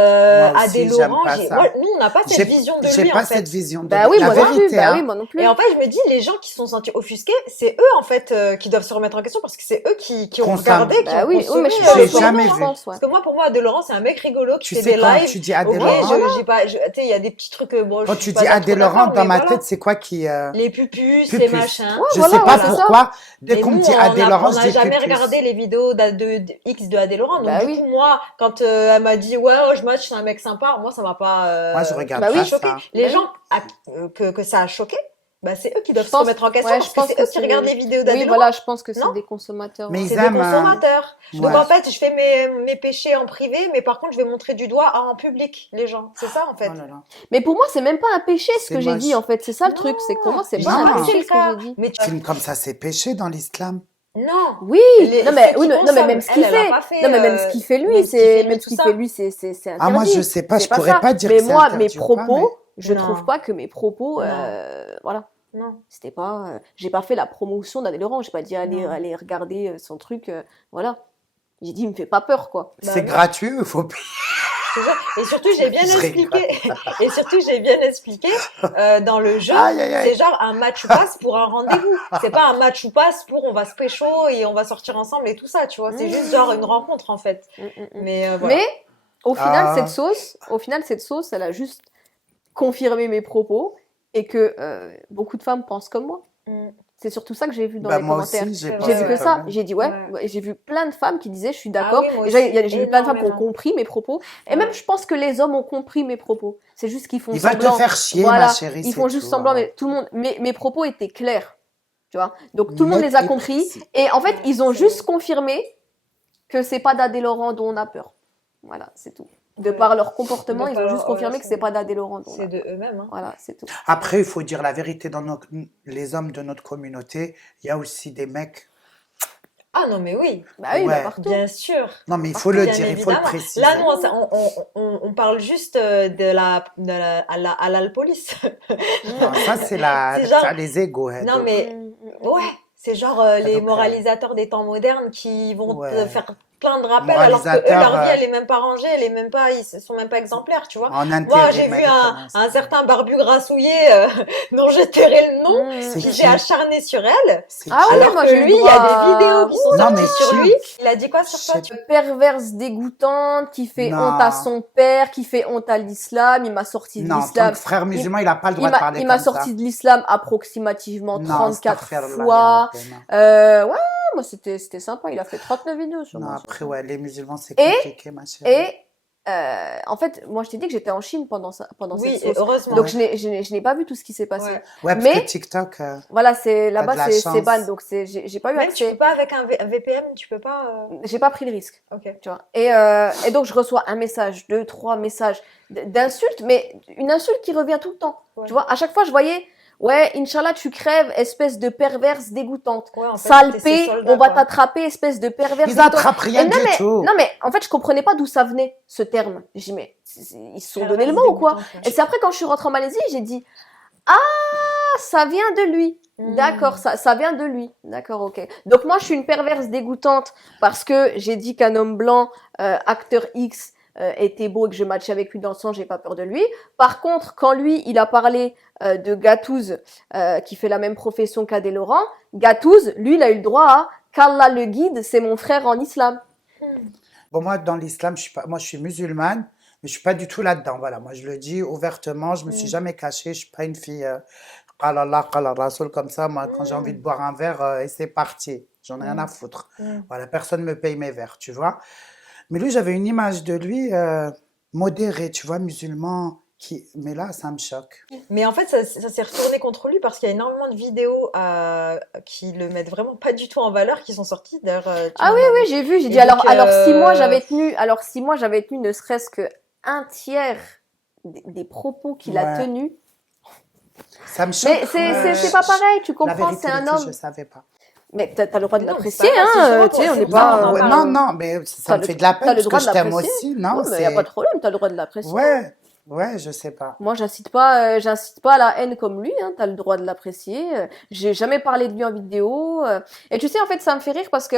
aussi, Adé j'aime Laurent. pas ça. Nous, on n'a pas cette vision de J'ai lui, pas en fait. cette vision de Bah oui, la moi non plus. vérité, Bah hein. oui, moi non plus. Et en fait, je me dis, les gens qui sont sentis offusqués, c'est eux, en fait, qui doivent se remettre en question parce que c'est eux qui ont Consomment. regardé, qui Bah ont oui, consommé. mais je J'ai pense, jamais je vu. pense, ouais. Parce que moi, pour moi, Adé Laurent, c'est un mec rigolo qui Tu fait sais, des quand lives. tu dis Adé Ok, Laurent, tu sais, il y a des petits trucs, bon, quand je tu suis dis pas trop Adé Laurent, d'accord, dans mais ma voilà. tête, c'est quoi qui... Les pupus, Pupus. les machins. Ouais, Je voilà, sais pas c'est ça. pourquoi, dès Et qu'on me nous, dit Adé Laurent, on je n'a dis jamais Pupus. regardé les vidéos de X de Adé Laurent. Donc, Bah du oui. coup, moi, quand elle m'a dit, ouais, oh, je match, c'est un mec sympa, moi, ça m'a pas, Moi, je regarde Bah pas oui. choqué. ça. Les Bah gens que ça a choqué, bah, c'est eux qui doivent Je se pense, remettre en question ouais, parce je que pense c'est que eux qui regardent les vidéos d'Adé oui, Laurent. voilà, je pense que c'est Non des consommateurs. Mais ouais. ils C'est des aiment, consommateurs. Donc, ouais. en fait, je fais mes péchés en privé, mais par contre, je vais montrer du doigt en public, les gens. C'est ça, en fait. Oh là là. Mais pour moi, c'est même pas un péché ce C'est que j'ai moche. dit en fait. C'est ça le Non, truc, c'est que pour moi, c'est je pas dis Non. un pas que c'est péché le ce que cas, j'ai dit. mais tu Film comme ça, c'est péché dans l'islam. non. Oui, non mais ceux oui, qui non mais même consomment, ce qu'il elle a fait, pas fait, non mais même ce qu'il fait lui, même ce qu'il c'est fait lui, même ce tout qu'il ça. fait lui, c'est interdit. Ah, moi, je sais pas, C'est je pas pourrais ça. pas dire Mais que c'est moi, mes interdit ou pas, propos, mais... je Non. trouve pas que mes propos, Non. voilà, Non. c'était pas, j'ai pas fait la promotion d'Adé Laurent, j'ai pas dit Non. allez regarder son truc, voilà. J'ai dit il me fait pas peur quoi. Bah C'est non. gratuit, il faut payer. C'est ça. Et surtout, j'ai bien Je expliqué. Et surtout, j'ai bien expliqué dans le jeu. Aïe, aïe, aïe. C'est genre un match ou passe pour un rendez-vous. C'est pas un match ou passe pour on va se pécho et on va sortir ensemble et tout ça, tu vois. C'est juste genre une rencontre en fait. Mais voilà. Mais au final, Ah. cette sauce, elle a juste confirmé mes propos et que beaucoup de femmes pensent comme moi. Mm. C'est surtout ça que j'ai vu dans Bah, les moi commentaires. aussi, j'ai C'est pensé J'ai vu que ouais, ça. quand même. J'ai dit Ouais. ouais, j'ai vu plein de femmes qui disaient je suis d'accord. Ah oui, moi Déjà, aussi, j'ai vu plein de femmes qui ont énormément. compris mes propos. Et Ouais. même, je pense que les hommes ont compris mes propos. C'est juste qu'ils font Ils veulent semblant. te faire chier, Voilà, ma chérie, ils c'est font juste tout, semblant. hein. Mais tout le monde, mes propos étaient clairs. Tu vois. Donc tout le monde Net les a et compris. précis. Et en fait, Ouais, ils ont c'est juste vrai. confirmé que c'est pas d'Adé Laurent dont on a peur. Voilà, c'est tout. De Ouais. par leur comportement, De ils par ont leur- juste ouais, confirmé que c'est- c'est pas d'Adé Laurent dont on a C'est de peur. eux-mêmes. Hein. Voilà, c'est tout. Après, il faut dire la vérité, les hommes de notre communauté, il y a aussi des mecs. Ah non, mais oui. Bah oui, Ouais. bah partout. Bien sûr. Non, mais il faut le Bien dire, il faut le évidemment. préciser. Là, nous, on parle juste à la police. Non, ça, c'est C'est genre- les égos. hein, Non, donc. mais ouais, c'est genre les donc, moralisateurs des temps modernes qui vont te Ouais. faire plein de rappels alors que eux, Moralisateurs, leur vie, elle est même pas rangée, elle est même pas, ils sont même pas exemplaires, tu vois. En Moi, intérim, j'ai vu exactement, un c'est- certain barbu grassouillé dont je tairai le nom, C'est qui qui s'est acharné sur elle, c'est Ah qui ouais, alors moi, que j'ai eu lui, il y droit a à- des vidéos qui sont Non, sorties mais sur qui lui. Il a dit quoi sur Je toi sais tu... Perverse, dégoûtante, qui fait Non. honte à son père, qui fait honte à l'islam. Il m'a sorti de Non, en tant l'islam. que frère musulman, il n'a pas le droit de parler Il m'a comme ça. sorti de l'islam approximativement Non, 34 astaghfirullah, fois. ya Rabbi, non. Ouais, moi c'était sympa. Il a fait 39 vidéos sur Non, moi. après, ouais, les musulmans, c'est Et- compliqué, ma chérie. Et en fait, moi je t'ai dit que j'étais en Chine pendant Oui, cette et sauce. heureusement. Donc je n'ai pas vu tout ce qui s'est passé. Ouais. Ouais, parce mais- que TikTok, Voilà, c'est T'as là-bas de la c'est chance. ban, donc j'ai pas eu Même tu accès. peux pas avec un VPN, tu peux pas. J'ai pas pris le risque. Ok. Tu vois. Et donc je reçois un message, 2, 3 messages d'insultes, mais une insulte qui revient tout le temps. Ouais. Tu vois, à chaque fois je voyais, ouais, Inch'Allah tu crèves, espèce de perverse dégoûtante. Ouais, en fait, Sale t'es P, ses soldats, on va quoi. t'attraper, espèce de perverse ils dégoûtante. n'attrapent rien Et non, du mais, tout. non mais en fait je comprenais pas d'où ça venait ce terme. J'ai dit mais ils se sont Perverse donné le mot ou quoi? dégoûtante, ouais. Et c'est après quand je suis rentrée en Malaisie, j'ai dit ah ça vient de lui. D'accord, ça vient de lui. D'accord, ok. Donc moi, je suis une perverse dégoûtante parce que j'ai dit qu'un homme blanc, acteur X, était beau et que je matchais avec lui dans le sang, j'ai pas peur de lui. Par contre, quand lui, il a parlé de Gattouz, qui fait la même profession qu'Adé Laurent, Gattouz, lui, il a eu le droit à qu'Allah le guide, c'est mon frère en islam. Bon, moi, dans l'islam, moi, je suis musulmane, mais je suis pas du tout là-dedans. Voilà, moi, je le dis ouvertement, je me suis jamais cachée, je suis pas une fille qala Allah, qala Rasoul comme ça. Moi, quand j'ai envie de boire un verre, et c'est parti, j'en ai rien à foutre. Voilà, personne me paye mes verres, tu vois. Mais lui, j'avais une image de lui modéré, tu vois, musulman. Mais là, ça me choque. Mais en fait, ça s'est retourné contre lui parce qu'il y a énormément de vidéos qui le mettent vraiment pas du tout en valeur qui sont sorties. D'ailleurs, tu Ah m'en oui, as oui, dit. j'ai vu, j'ai Et dit, donc, alors si moi j'avais tenu ne serait-ce que un tiers des propos qu'il a Ouais. tenus. Ça me choque. Mais c'est pas pareil, tu La comprends, vérité, c'est un vérité, je homme. savais pas. Mais t'as le droit de Mais non, l'apprécier, c'est pas grave, hein, si tu sais, on n'est justement, pas. on en Ouais, parle. non, mais ça T'as me le, fait de la t'as peine le parce que droit de je t'aime l'apprécier. aussi, non? Oui, mais il n'y a pas de problème, t'as le droit de l'apprécier. Ouais, je sais pas. Moi, j'incite pas à la haine comme lui, hein, t'as le droit de l'apprécier. J'ai jamais parlé de lui en vidéo. Et tu sais, en fait, ça me fait rire parce que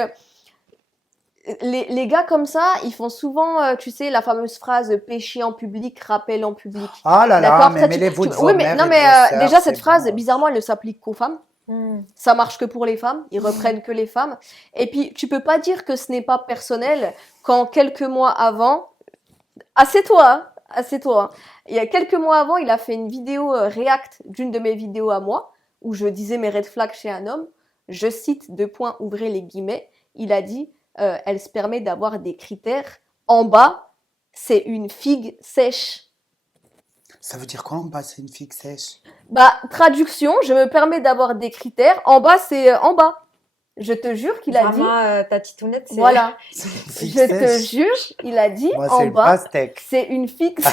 les gars comme ça, ils font souvent, tu sais, la fameuse phrase péché en public, rappel en public. Oh là là, D'accord? mais Ça, mêlez-vous de vos oui, mais mères non, et de mais vos sœurs, déjà, c'est cette phrase, bon. bizarrement, elle ne s'applique qu'aux femmes. Hmm. Ça marche que pour les femmes, ils reprennent que les femmes. Et puis, tu peux pas dire que ce n'est pas personnel quand quelques mois avant, assieds-toi, hein, assieds-toi. Il y a quelques mois avant, il a fait une vidéo react d'une de mes vidéos à moi, où je disais mes red flags chez un homme. Je cite, deux points, ouvrez les guillemets. Il a dit, elle se permet d'avoir des critères. En bas, c'est une figue sèche. Ça veut dire quoi en bas, c'est une figue sèche? Bah, traduction, je me permets d'avoir des critères. En bas, c'est en bas. Je te jure qu'il a dit. Vraiment, ta titounette, c'est... Voilà. C'est une figue Je te sèche. jure, il a dit Moi, en c'est une bas, pastèque. c'est une fixe.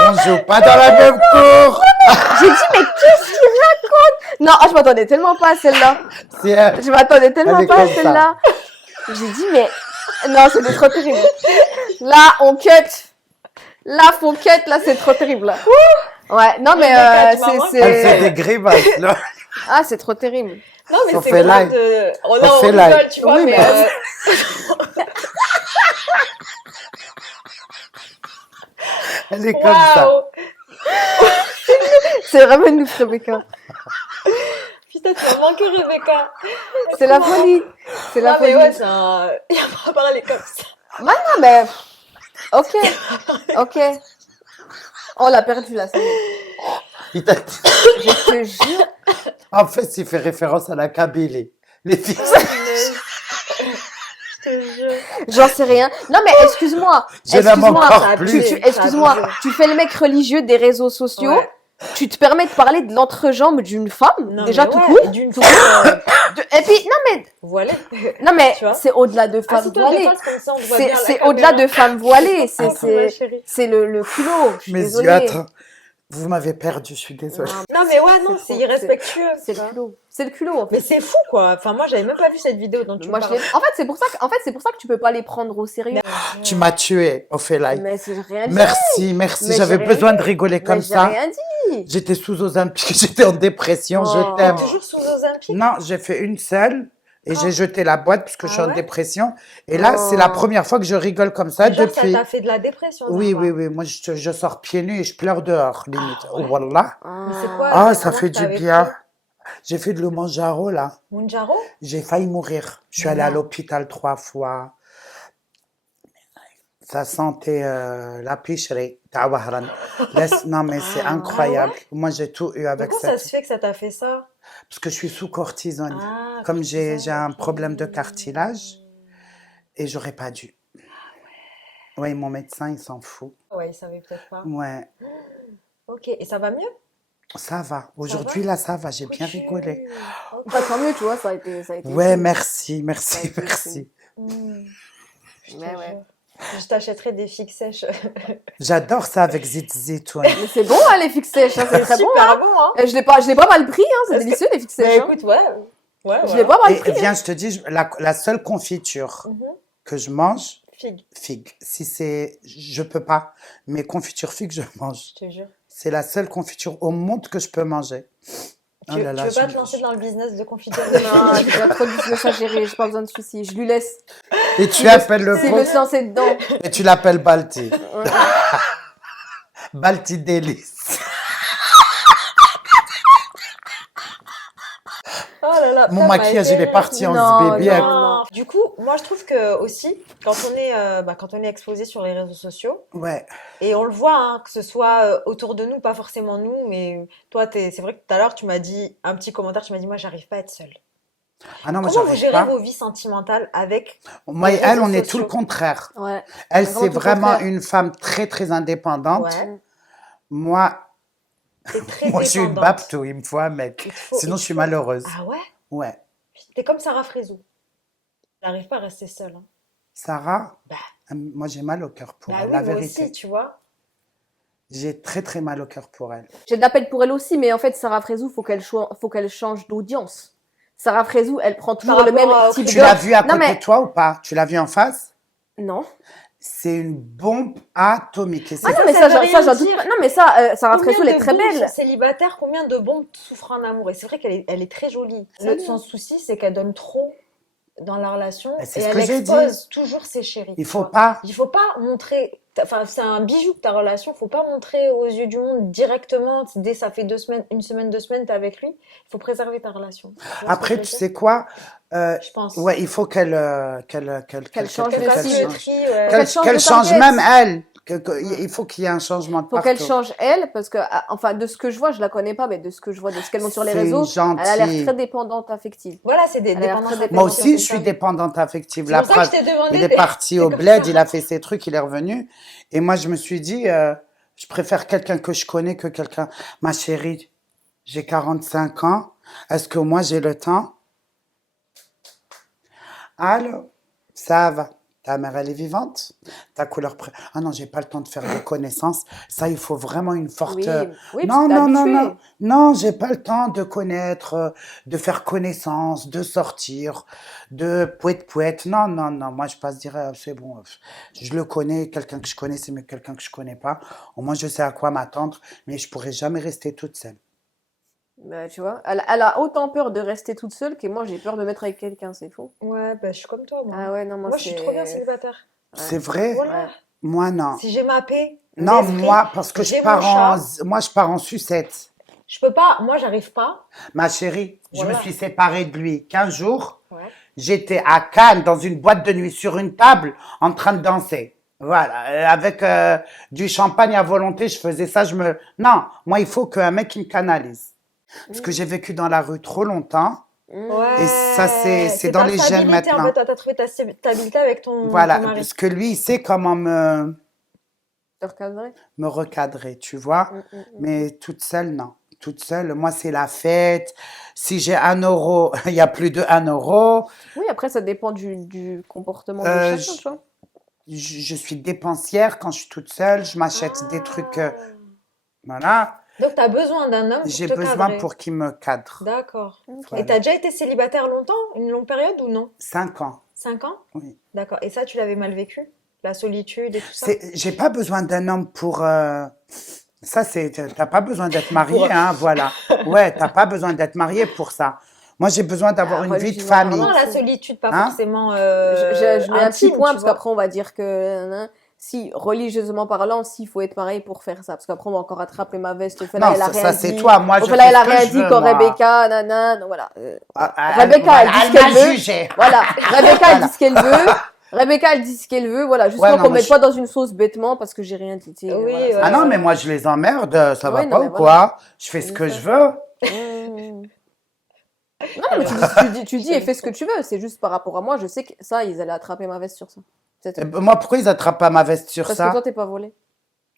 On joue pas dans la même cour. J'ai dit, mais qu'est-ce qu'il raconte? Non, je m'attendais tellement pas à celle-là. C'est, Je m'attendais tellement Elle est pas à comme ça. celle-là. J'ai dit, mais non, c'était trop terrible. Là, on cut. Là, faut cut. Là, c'est trop terrible. Là. Ouais, non, mais Rebecca, tu m'as elle fait c'est. des grimaces, là. Ah, c'est trop terrible. Non, mais On c'est fait grave live. de... Oh On non, on fait rigole, live. tu vois, Oui, mais... mais- Elle est comme ça. Waouh! C'est vraiment une ouf, Rebecca. Putain, tu m'as manqué, Rebecca. C'est la folie. C'est la Ah, mais folie. ouais, c'est un... Il a pas parlé comme ça. Non, mais. Ok. Ok. On l'a perdu là, ça y est. Il t'a- Je te jure. En fait, il fait référence à la Kabylie. Les filles. Je te jure. J'en sais rien. Non, mais excuse-moi. Je l'aime encore ça a plus. abusé. Excuse-moi. Tu fais le mec religieux des réseaux sociaux. Ouais. Tu te permets de parler de l'entrejambe d'une femme, Non, déjà mais tout ouais, court. d'une Tout fois, Et puis, voilà. non, mais Tu vois c'est au-delà de femmes Assieds-toi de voilées. face comme ça, on te voit bien à la C'est caméra. au-delà de femmes voilées. Ah, ma chérie. C'est le culot. Je suis Mes désolée. yeux, attends. Vous m'avez perdu, je suis désolée. Non, mais ouais, non, C'est c'est trop- irrespectueux. C'est tu le vois. culot. C'est le culot, en fait. Mais c'est fou, quoi. Enfin, moi, j'avais même pas vu cette vidéo dont tu Moi, me je parles. l'ai- En fait, c'est pour ça que tu peux pas les prendre au sérieux. Tu m'as tué, Ophélie. Mais c'est rien dit. Merci, merci. Mais J'avais j'ai rien besoin dit. de rigoler Mais comme j'ai ça. rien dit. J'étais sous Ozempic, j'étais en dépression, Oh. je t'aime. Toujours sous Ozempic. Non, j'ai fait une seule et j'ai jeté la boîte parce que je suis Ah en ouais dépression. Et là, c'est la première fois que je rigole comme ça Genre, ça depuis. t'a fait de la dépression. Oui, genre, oui, quoi. oui. Moi, je sors pieds nus et je pleure dehors, limite. Oh, Wallah. Mais c'est quoi Ah, c'est ça comment fait que du t'avais bien. pris J'ai fait de l'Omanjaro, là. Mounjaro? J'ai failli mourir. Je suis allée à Non. l'hôpital 3 fois. Ça sentait la picherie. Tawahran. Non, mais c'est Ah incroyable. Moi, j'ai tout eu avec Pourquoi ça ça. se fait que ça t'a fait ça? Parce que je suis sous cortisone. Ah, Comme j'ai cortisone, un ok. problème de cartilage et j'aurais pas dû. Oui, mon médecin, il s'en fout. Ouais, il savait peut-être pas. Ouais, Ok, et ça va mieux? ça va. Aujourd'hui, là, ça va. J'ai bien Coutu. rigolé. Ok. Bah, tant mieux, tu vois, ça a été. Ouais, utile. merci, Ça a merci, été merci. Hmm, je te Mais ouais. jure. Je t'achèterai des figues sèches. J'adore ça avec zitoun. Mais c'est bon, hein, les fixes sèches, hein, c'est très bon. Super bon, hein? Et je l'ai pas mal pris, hein, c'est Est-ce que- délicieux, les fixes Bah sèches. hein. écoute, ouais. Ouais, Je voilà. l'ai pas mal Et pris. hein. viens, je te dis, la seule confiture Mhm. que je mange, Figue, figue. Si c'est, je peux pas. Mais confiture figue, je mange. je te jure. C'est la seule confiture au monde que je peux manger. Oh là là, tu veux pas je- te lancer dans le business de confiture de Non, figue? j'ai déjà trop de business à gérer, j'ai pas besoin de soucis. Je lui laisse. Et tu appelles le S'il pot veut se lancer dedans. et tu l'appelles Balti. Ouais. Balti délice. Oh là là, Mon putain, maquillage, m'a il est été- parti en Non, ce bébé. non. avec- Non. Du coup, moi je trouve que aussi, quand on est exposé sur les réseaux sociaux, Ouais. et on le voit, hein, que ce soit autour de nous, pas forcément nous, mais toi, c'est vrai que tout à l'heure, tu m'as dit un petit commentaire, tu m'as dit, moi, j'arrive pas à être seule. Ah non, moi, Comment vous j'arrive gérez pas. vos vies sentimentales avec Moi et les elle, réseaux on est tout le sociaux? contraire. Ouais. Elle, Vraiment c'est tout le vraiment contraire. une femme très, très indépendante. Ouais, Moi, t'es très moi, je suis une dépendante. babtou, il me faut un mec. Il Sinon, te je suis faut. malheureuse. Ah ouais? Ouais. T'es comme Sarah Frézou. J'arrive pas à rester seule, hein. Sarah, Bah, moi, j'ai mal au cœur pour bah elle, oui, la moi aussi, vérité. tu vois. J'ai très, très mal au cœur pour elle. J'ai de la peine pour elle aussi, mais en fait, Sarah Frézou, faut qu'elle change d'audience. Sarah Frézou, elle prend Par toujours le même rapport au type Tu d'homme. l'as vue à Non, côté mais de toi ou pas? Tu l'as vue en face? non. C'est une bombe atomique. Et Ah c'est non, mais ça veut ça, rien j'en doute dire. pas. Non, mais ça, Sarah Combien Frézou, elle est de très bons sont belle. célibataires, combien de bons souffrent en amour? Et c'est vrai elle est très jolie. Salut, Son hein. souci, c'est qu'elle donne trop dans la relation c'est et ce elle que j'ai dit. expose toujours ses chéris, Il tu faut vois. pas. Il faut pas montrer, enfin, c'est un bijou que ta relation, faut pas montrer aux yeux du monde directement, dès ça fait 2 semaines, une semaine, 2 semaines, t'es avec lui. Il faut préserver ta relation. Tu vois ce que je Après, veux tu dire? sais quoi? Je pense. Ouais, il faut qu'elle Qu'elle change Qu'elle de fasse cible. le tri, Faut ouais. qu'elle change qu'elle de change target. même elle. Ouais. Il faut qu'il y ait un changement de Faut qu'elle partout. change elle, parce que, enfin, de ce que je vois, je la connais pas, mais de ce que je vois, de ce qu'elle montre sur les C'est une réseaux, elle a l'air très gentille. dépendante affective. Voilà, c'est des Elle a l'air dépendances très Moi dépendante affectives, aussi, c'est je suis ça. dépendante affective. C'est La pour ça que je preuve, t'ai demandé, il est parti c'est au comme bled, il ça. a fait ses trucs, il est revenu. Et moi, je me suis dit, je préfère quelqu'un que je connais que quelqu'un. Ma chérie, j'ai 45 ans. Est-ce que moi, j'ai le temps? Allô? Ça va. Ta mère, elle est vivante? Ta couleur Ah non, j'ai pas le temps de faire des connaissances. Ça, il faut vraiment une forte. Oui, oui, parce que Non, t'es non, non, non. habituée. Non, j'ai pas le temps de connaître, de faire connaissance, de sortir, de poète. Non, non, non. Moi, je passe dire, c'est bon. Je le connais. Quelqu'un que je connais, c'est mieux que quelqu'un que je connais pas. Au moins, je sais à quoi m'attendre. Mais je pourrais jamais rester toute seule. Bah, tu vois, elle a autant peur de rester toute seule que moi, j'ai peur de mettre avec quelqu'un, c'est faux. Ouais, bah, je suis comme toi, moi. Ah ouais, non, moi, Moi, je suis trop bien c'est... célibataire. C'est Ouais, vrai? Voilà. ouais. Moi, non. Si j'ai ma paix Non, d'esprit, moi, parce que j'ai mon chat, moi, je pars en sucette. je peux pas, moi, j'arrive pas. Ma chérie, je me Voilà. suis séparée de lui 15 jours. Ouais. J'étais à Cannes, dans une boîte de nuit, sur une table, en train de danser. Voilà, avec du champagne à volonté, je faisais ça. Non, moi, il faut qu'un mec qui me canalise. Parce que j'ai vécu dans la rue trop longtemps. Et ça, c'est dans ta les gènes stabilité, en maintenant. fait, toi, t'as trouvé ta stabilité avec ton Voilà, mari. parce que lui, il sait comment Te recadrer. me recadrer, tu vois. Mais toute seule, non. Toute seule, moi, c'est la fête. Si j'ai 1 euro, il y a plus de 1 euro. Oui, après, ça dépend du comportement de Euh, chacun, tu vois. je suis dépensière quand je suis toute seule. Je m'achète des trucs, Ah. voilà. Donc, t'as besoin d'un homme pour J'ai te besoin cadrer. pour qu'il me cadre. D'accord. Ok. Voilà. Et t'as déjà été célibataire longtemps? Une longue période ou non? 5 ans, 5 ans? oui. D'accord. Et ça, tu l'avais mal vécu? La solitude et tout ça? J'ai pas besoin d'un homme pour... ça, t'as pas besoin d'être marié, Pour- hein, voilà. Ouais, t'as pas besoin d'être marié pour ça. Moi, j'ai besoin d'avoir Ah, une vie de religieusement parlant, famille. Non, la solitude, pas Hein? forcément Je mets un petit intime, point, tu parce vois. qu'après, on va dire que... hein, si, religieusement parlant, s'il faut être marié pour faire ça. Parce qu'après, on va encore attraper ma veste. Au fait, là, Non, elle a ça, rien c'est dit. toi. Moi, Au je fait, là, fais elle a ce que rien je dit veux, quand moi. Rebecca, nanana, voilà. Ah, Rebecca, elle dit ce elle qu'elle m'a veut. jugé. Voilà, Rebecca, elle dit ce qu'elle veut. Rebecca, elle dit ce qu'elle veut. Voilà, justement, Ouais, non, qu'on moi, ne mette je- pas dans une sauce bêtement parce que j'ai rien dit. Tu sais, Oui, voilà, c'est Ah non, ça. mais moi, je les emmerde. Ça va Oui, non, pas mais ou voilà. quoi? Je fais ce C'est que ça. je veux. Mmh. Non, mais tu dis et fais ce que tu veux. C'est juste par rapport à moi. Je sais que ça, ils allaient attraper ma veste sur ça. C'est tout. Moi, pourquoi ils attrapent pas ma veste sur Parce que ça? toi, t'es pas volé.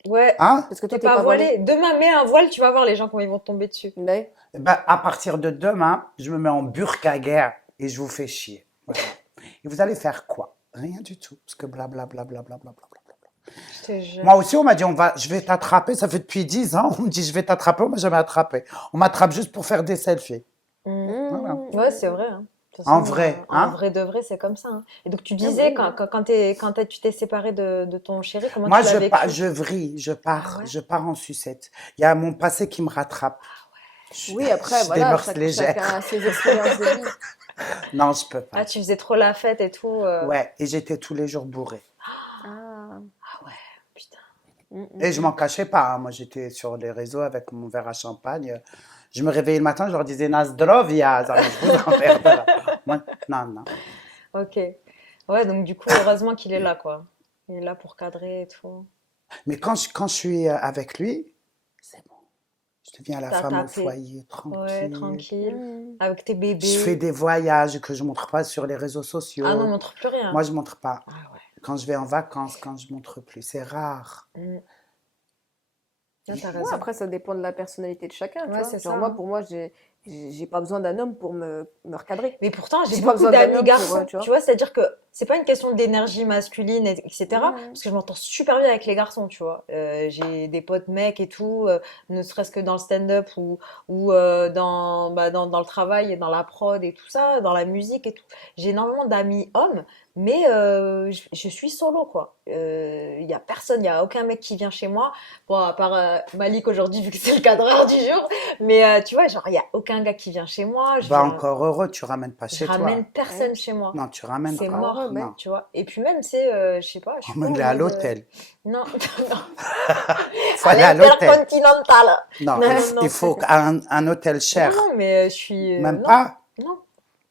Ouais. Hein? Parce que T'es toi, t'es pas pas volé. voilé. Demain, mets un voile, tu vas voir les gens comment ils vont te tomber dessus. Ben, Eh ben, à partir de demain, je me mets en burqa guerre et je vous fais chier. Voilà. Et vous allez faire quoi? Rien du tout. Parce que blablabla. Je te jure. Moi aussi, on m'a dit, je vais t'attraper. Ça fait depuis 10 ans. On me dit, je vais t'attraper. On m'a jamais attrapé. On m'attrape juste pour faire des selfies. Voilà. Ouais, c'est vrai. Hein. De toute En façon, vrai, en hein? vrai de vrai, c'est comme ça. Hein. Et donc, tu disais, oui, tu t'es séparé de ton chéri, comment Moi, tu l'as vécu? je vrille. Je pars. Ah ouais? Je pars en sucette. Il y a mon passé qui me rattrape. oui, après, J'ai des voilà, mœurs légères. chacun a ses expériences de vie. Non, je peux pas. Ah, tu faisais trop la fête et tout. Ouais, et j'étais tous les jours bourré. Ah. Putain. Et je m'en cachais pas. Hein. Moi, j'étais sur les réseaux avec mon verre à champagne. Je me réveillais le matin, je leur disais Nazdrovia. Ça, je vous emmerde, là. Moi, non. Ok. Ouais, donc du coup, heureusement qu'il est là, quoi. Il est là pour cadrer et tout. Mais quand je suis avec lui, c'est bon. Je deviens la T'as femme au tapé. foyer, Ouais, tranquille. tranquille. Mm. Avec tes Je bébés. fais des voyages que je montre pas sur les réseaux Ah non, sociaux. montre plus rien. Moi, je montre pas. Ah ouais. Quand je vais en vacances, quand je montre plus, c'est rare. Mm. Là, t'as Ouais, raison. après, ça dépend de la personnalité de chacun, tu Ouais, vois. c'est Genre, ça, moi, hein. pour moi, j'ai pas besoin d'un homme pour me recadrer. Mais pourtant, j'ai J'ai pas beaucoup besoin d'un d'amis homme pour, garçons. tu vois. Tu vois, c'est-à-dire que c'est pas une question d'énergie masculine, etc. Ouais. Parce que je m'entends super bien avec les garçons, tu vois. J'ai des potes mecs et tout, ne serait-ce que dans le stand-up ou dans le travail, et dans la prod et tout ça, dans la musique et tout. J'ai énormément d'amis hommes, mais je suis solo, quoi. Il y a personne, il y a aucun mec qui vient chez moi. Bon, à part Malik aujourd'hui, vu que c'est le cadreur du jour. Mais tu vois, genre, il y a aucun gars qui vient chez moi. Je Bah, viens, encore heureux, tu ramènes pas je chez toi. ramène personne chez moi. Non, tu ramènes C'est pas. mort, ouais. Non. tu vois. Et puis même, c'est, je sais pas, je suis pas en Emmène-les à mode, l'hôtel. Non, non, Faut à aller à l'hôtel. l'intercontinental. Non, Non, il, non, il faut un hôtel non, cher. non, mais je suis, Même non, pas. non.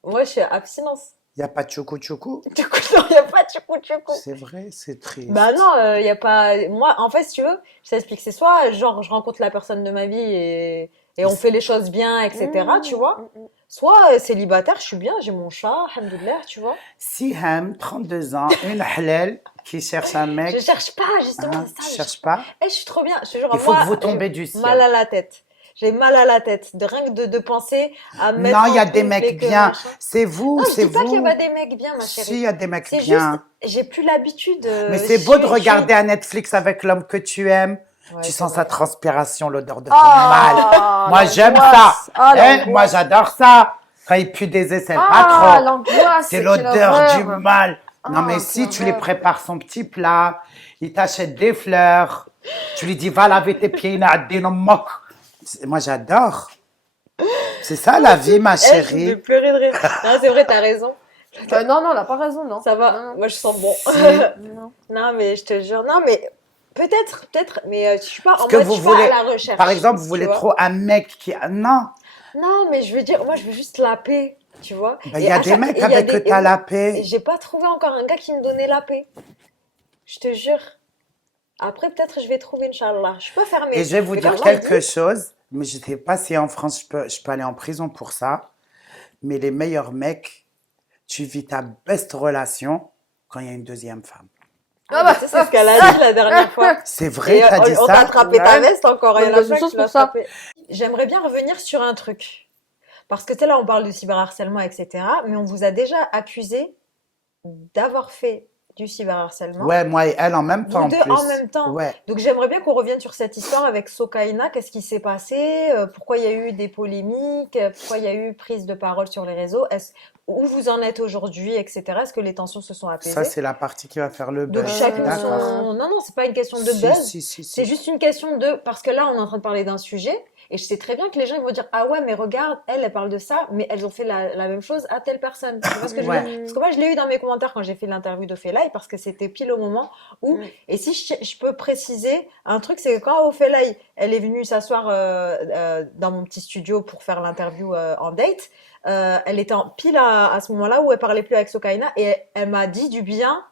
Moi, je suis abstinence. Il n'y a pas de choukou-choukou. Du coup, non, il n'y a pas de tchoukou. C'est vrai, c'est triste. Bah non, il y a pas. Moi, en fait, si tu veux, je t'explique. C'est soit, genre, je rencontre la personne de ma vie et on fait les choses bien, etc., tu vois. Soit célibataire, je suis bien, j'ai mon chat, alhamdoulilah, tu vois. Siham, 32 ans, une halal qui cherche un Je mec. cherche pas, justement, Hein, c'est tu ça. cherches pas. Eh, je suis trop bien. Je te jure, Il faut moi, que vous tombez du j'ai ciel. mal à la tête. J'ai mal à la tête. De rien que de penser à mettre Non, il y a en des couple et mecs que bien. machin. C'est vous, Non, je c'est dis pas qu'il y a vous. pas des mecs bien, ma Si, il chérie. y a des mecs C'est juste, bien. j'ai plus l'habitude. Mais c'est beau de regarder un Netflix avec l'homme que tu aimes. Ouais, Tu c'est sens vrai. sa transpiration, l'odeur de ton mal. Ah, Moi, j'aime ça. l'angoisse. Ah, Hein, moi, l'angoisse. j'adore ça. Quand il pue des aisselles, pas Ah, trop. l'angoisse. C'est quelle l'odeur du horreur. mal. Non, Ah, mais si quelle tu lui horreur. prépares son petit plat, il t'achète des fleurs, tu lui dis, va laver tes pieds, moi, j'adore. C'est ça la vie, ma Eh, je vais chérie. pleurer de rire. Non, c'est vrai, t'as raison. Non, elle a pas raison, non. Ça va. Non, non. Moi, je sens bon. Si. Non. Non, mais je te jure. Non, mais peut-être, mais je suis pas Parce en que mode, vous je suis pas voulez, à la recherche. par exemple, vous tu voulez vois. trop un mec qui. Non, Non, mais je veux dire, moi, je veux juste la paix, tu vois. ben, il Et y a à des chaque- mecs et il y a avec des- que t'as la Et paix. j'ai pas trouvé encore un gars qui me donnait la paix. Je te jure. Après, peut-être je vais trouver, Inch'Allah. Je suis pas fermée. Et je vais vous Mais dire comme je t'ai quelque dit, chose, mais je sais pas si en France je peux aller en prison pour ça, mais les meilleurs mecs, tu vis ta best relation quand il y a une deuxième femme. ah, bah, tu sais, c'est ce qu'elle a dit la dernière fois. C'est vrai, Et t'as dit on t'a ça? attrapé ta Ouais. veste encore. Il y en Bonne a plein chose qui l'ont pour ça. attrapé. J'aimerais bien revenir sur un truc. Parce que tu sais, là, on parle de cyberharcèlement, etc. Mais on vous a déjà accusé d'avoir fait du cyberharcèlement. Ouais, moi et elle en même temps Vous en deux plus. en même temps. Ouais. Donc j'aimerais bien qu'on revienne sur cette histoire avec Sokaina. Qu'est-ce qui s'est passé? Pourquoi il y a eu des polémiques? Pourquoi il y a eu prise de parole sur les réseaux? Où vous en êtes aujourd'hui, etc. Est-ce que les tensions se sont Ça, apaisées? c'est la partie qui va faire le Donc buzz. chacun D'accord. son... Non, non, c'est pas une question de Si, buzz. si. C'est juste une question de... Parce que là, on est en train de parler d'un sujet. Et je sais très bien que les gens ils vont dire, ah ouais, mais regarde, elle parle de ça, mais elles ont fait la même chose à telle personne. Tu vois ce que je veux Ouais. dire? Parce que moi, je l'ai eu dans mes commentaires quand j'ai fait l'interview de Felay, parce que c'était pile au moment où... Et si je peux préciser un truc, c'est que quand Felay, elle est venue s'asseoir dans mon petit studio pour faire l'interview en date, elle était pile à ce moment-là où elle parlait plus avec Sokaina, et elle m'a dit du bien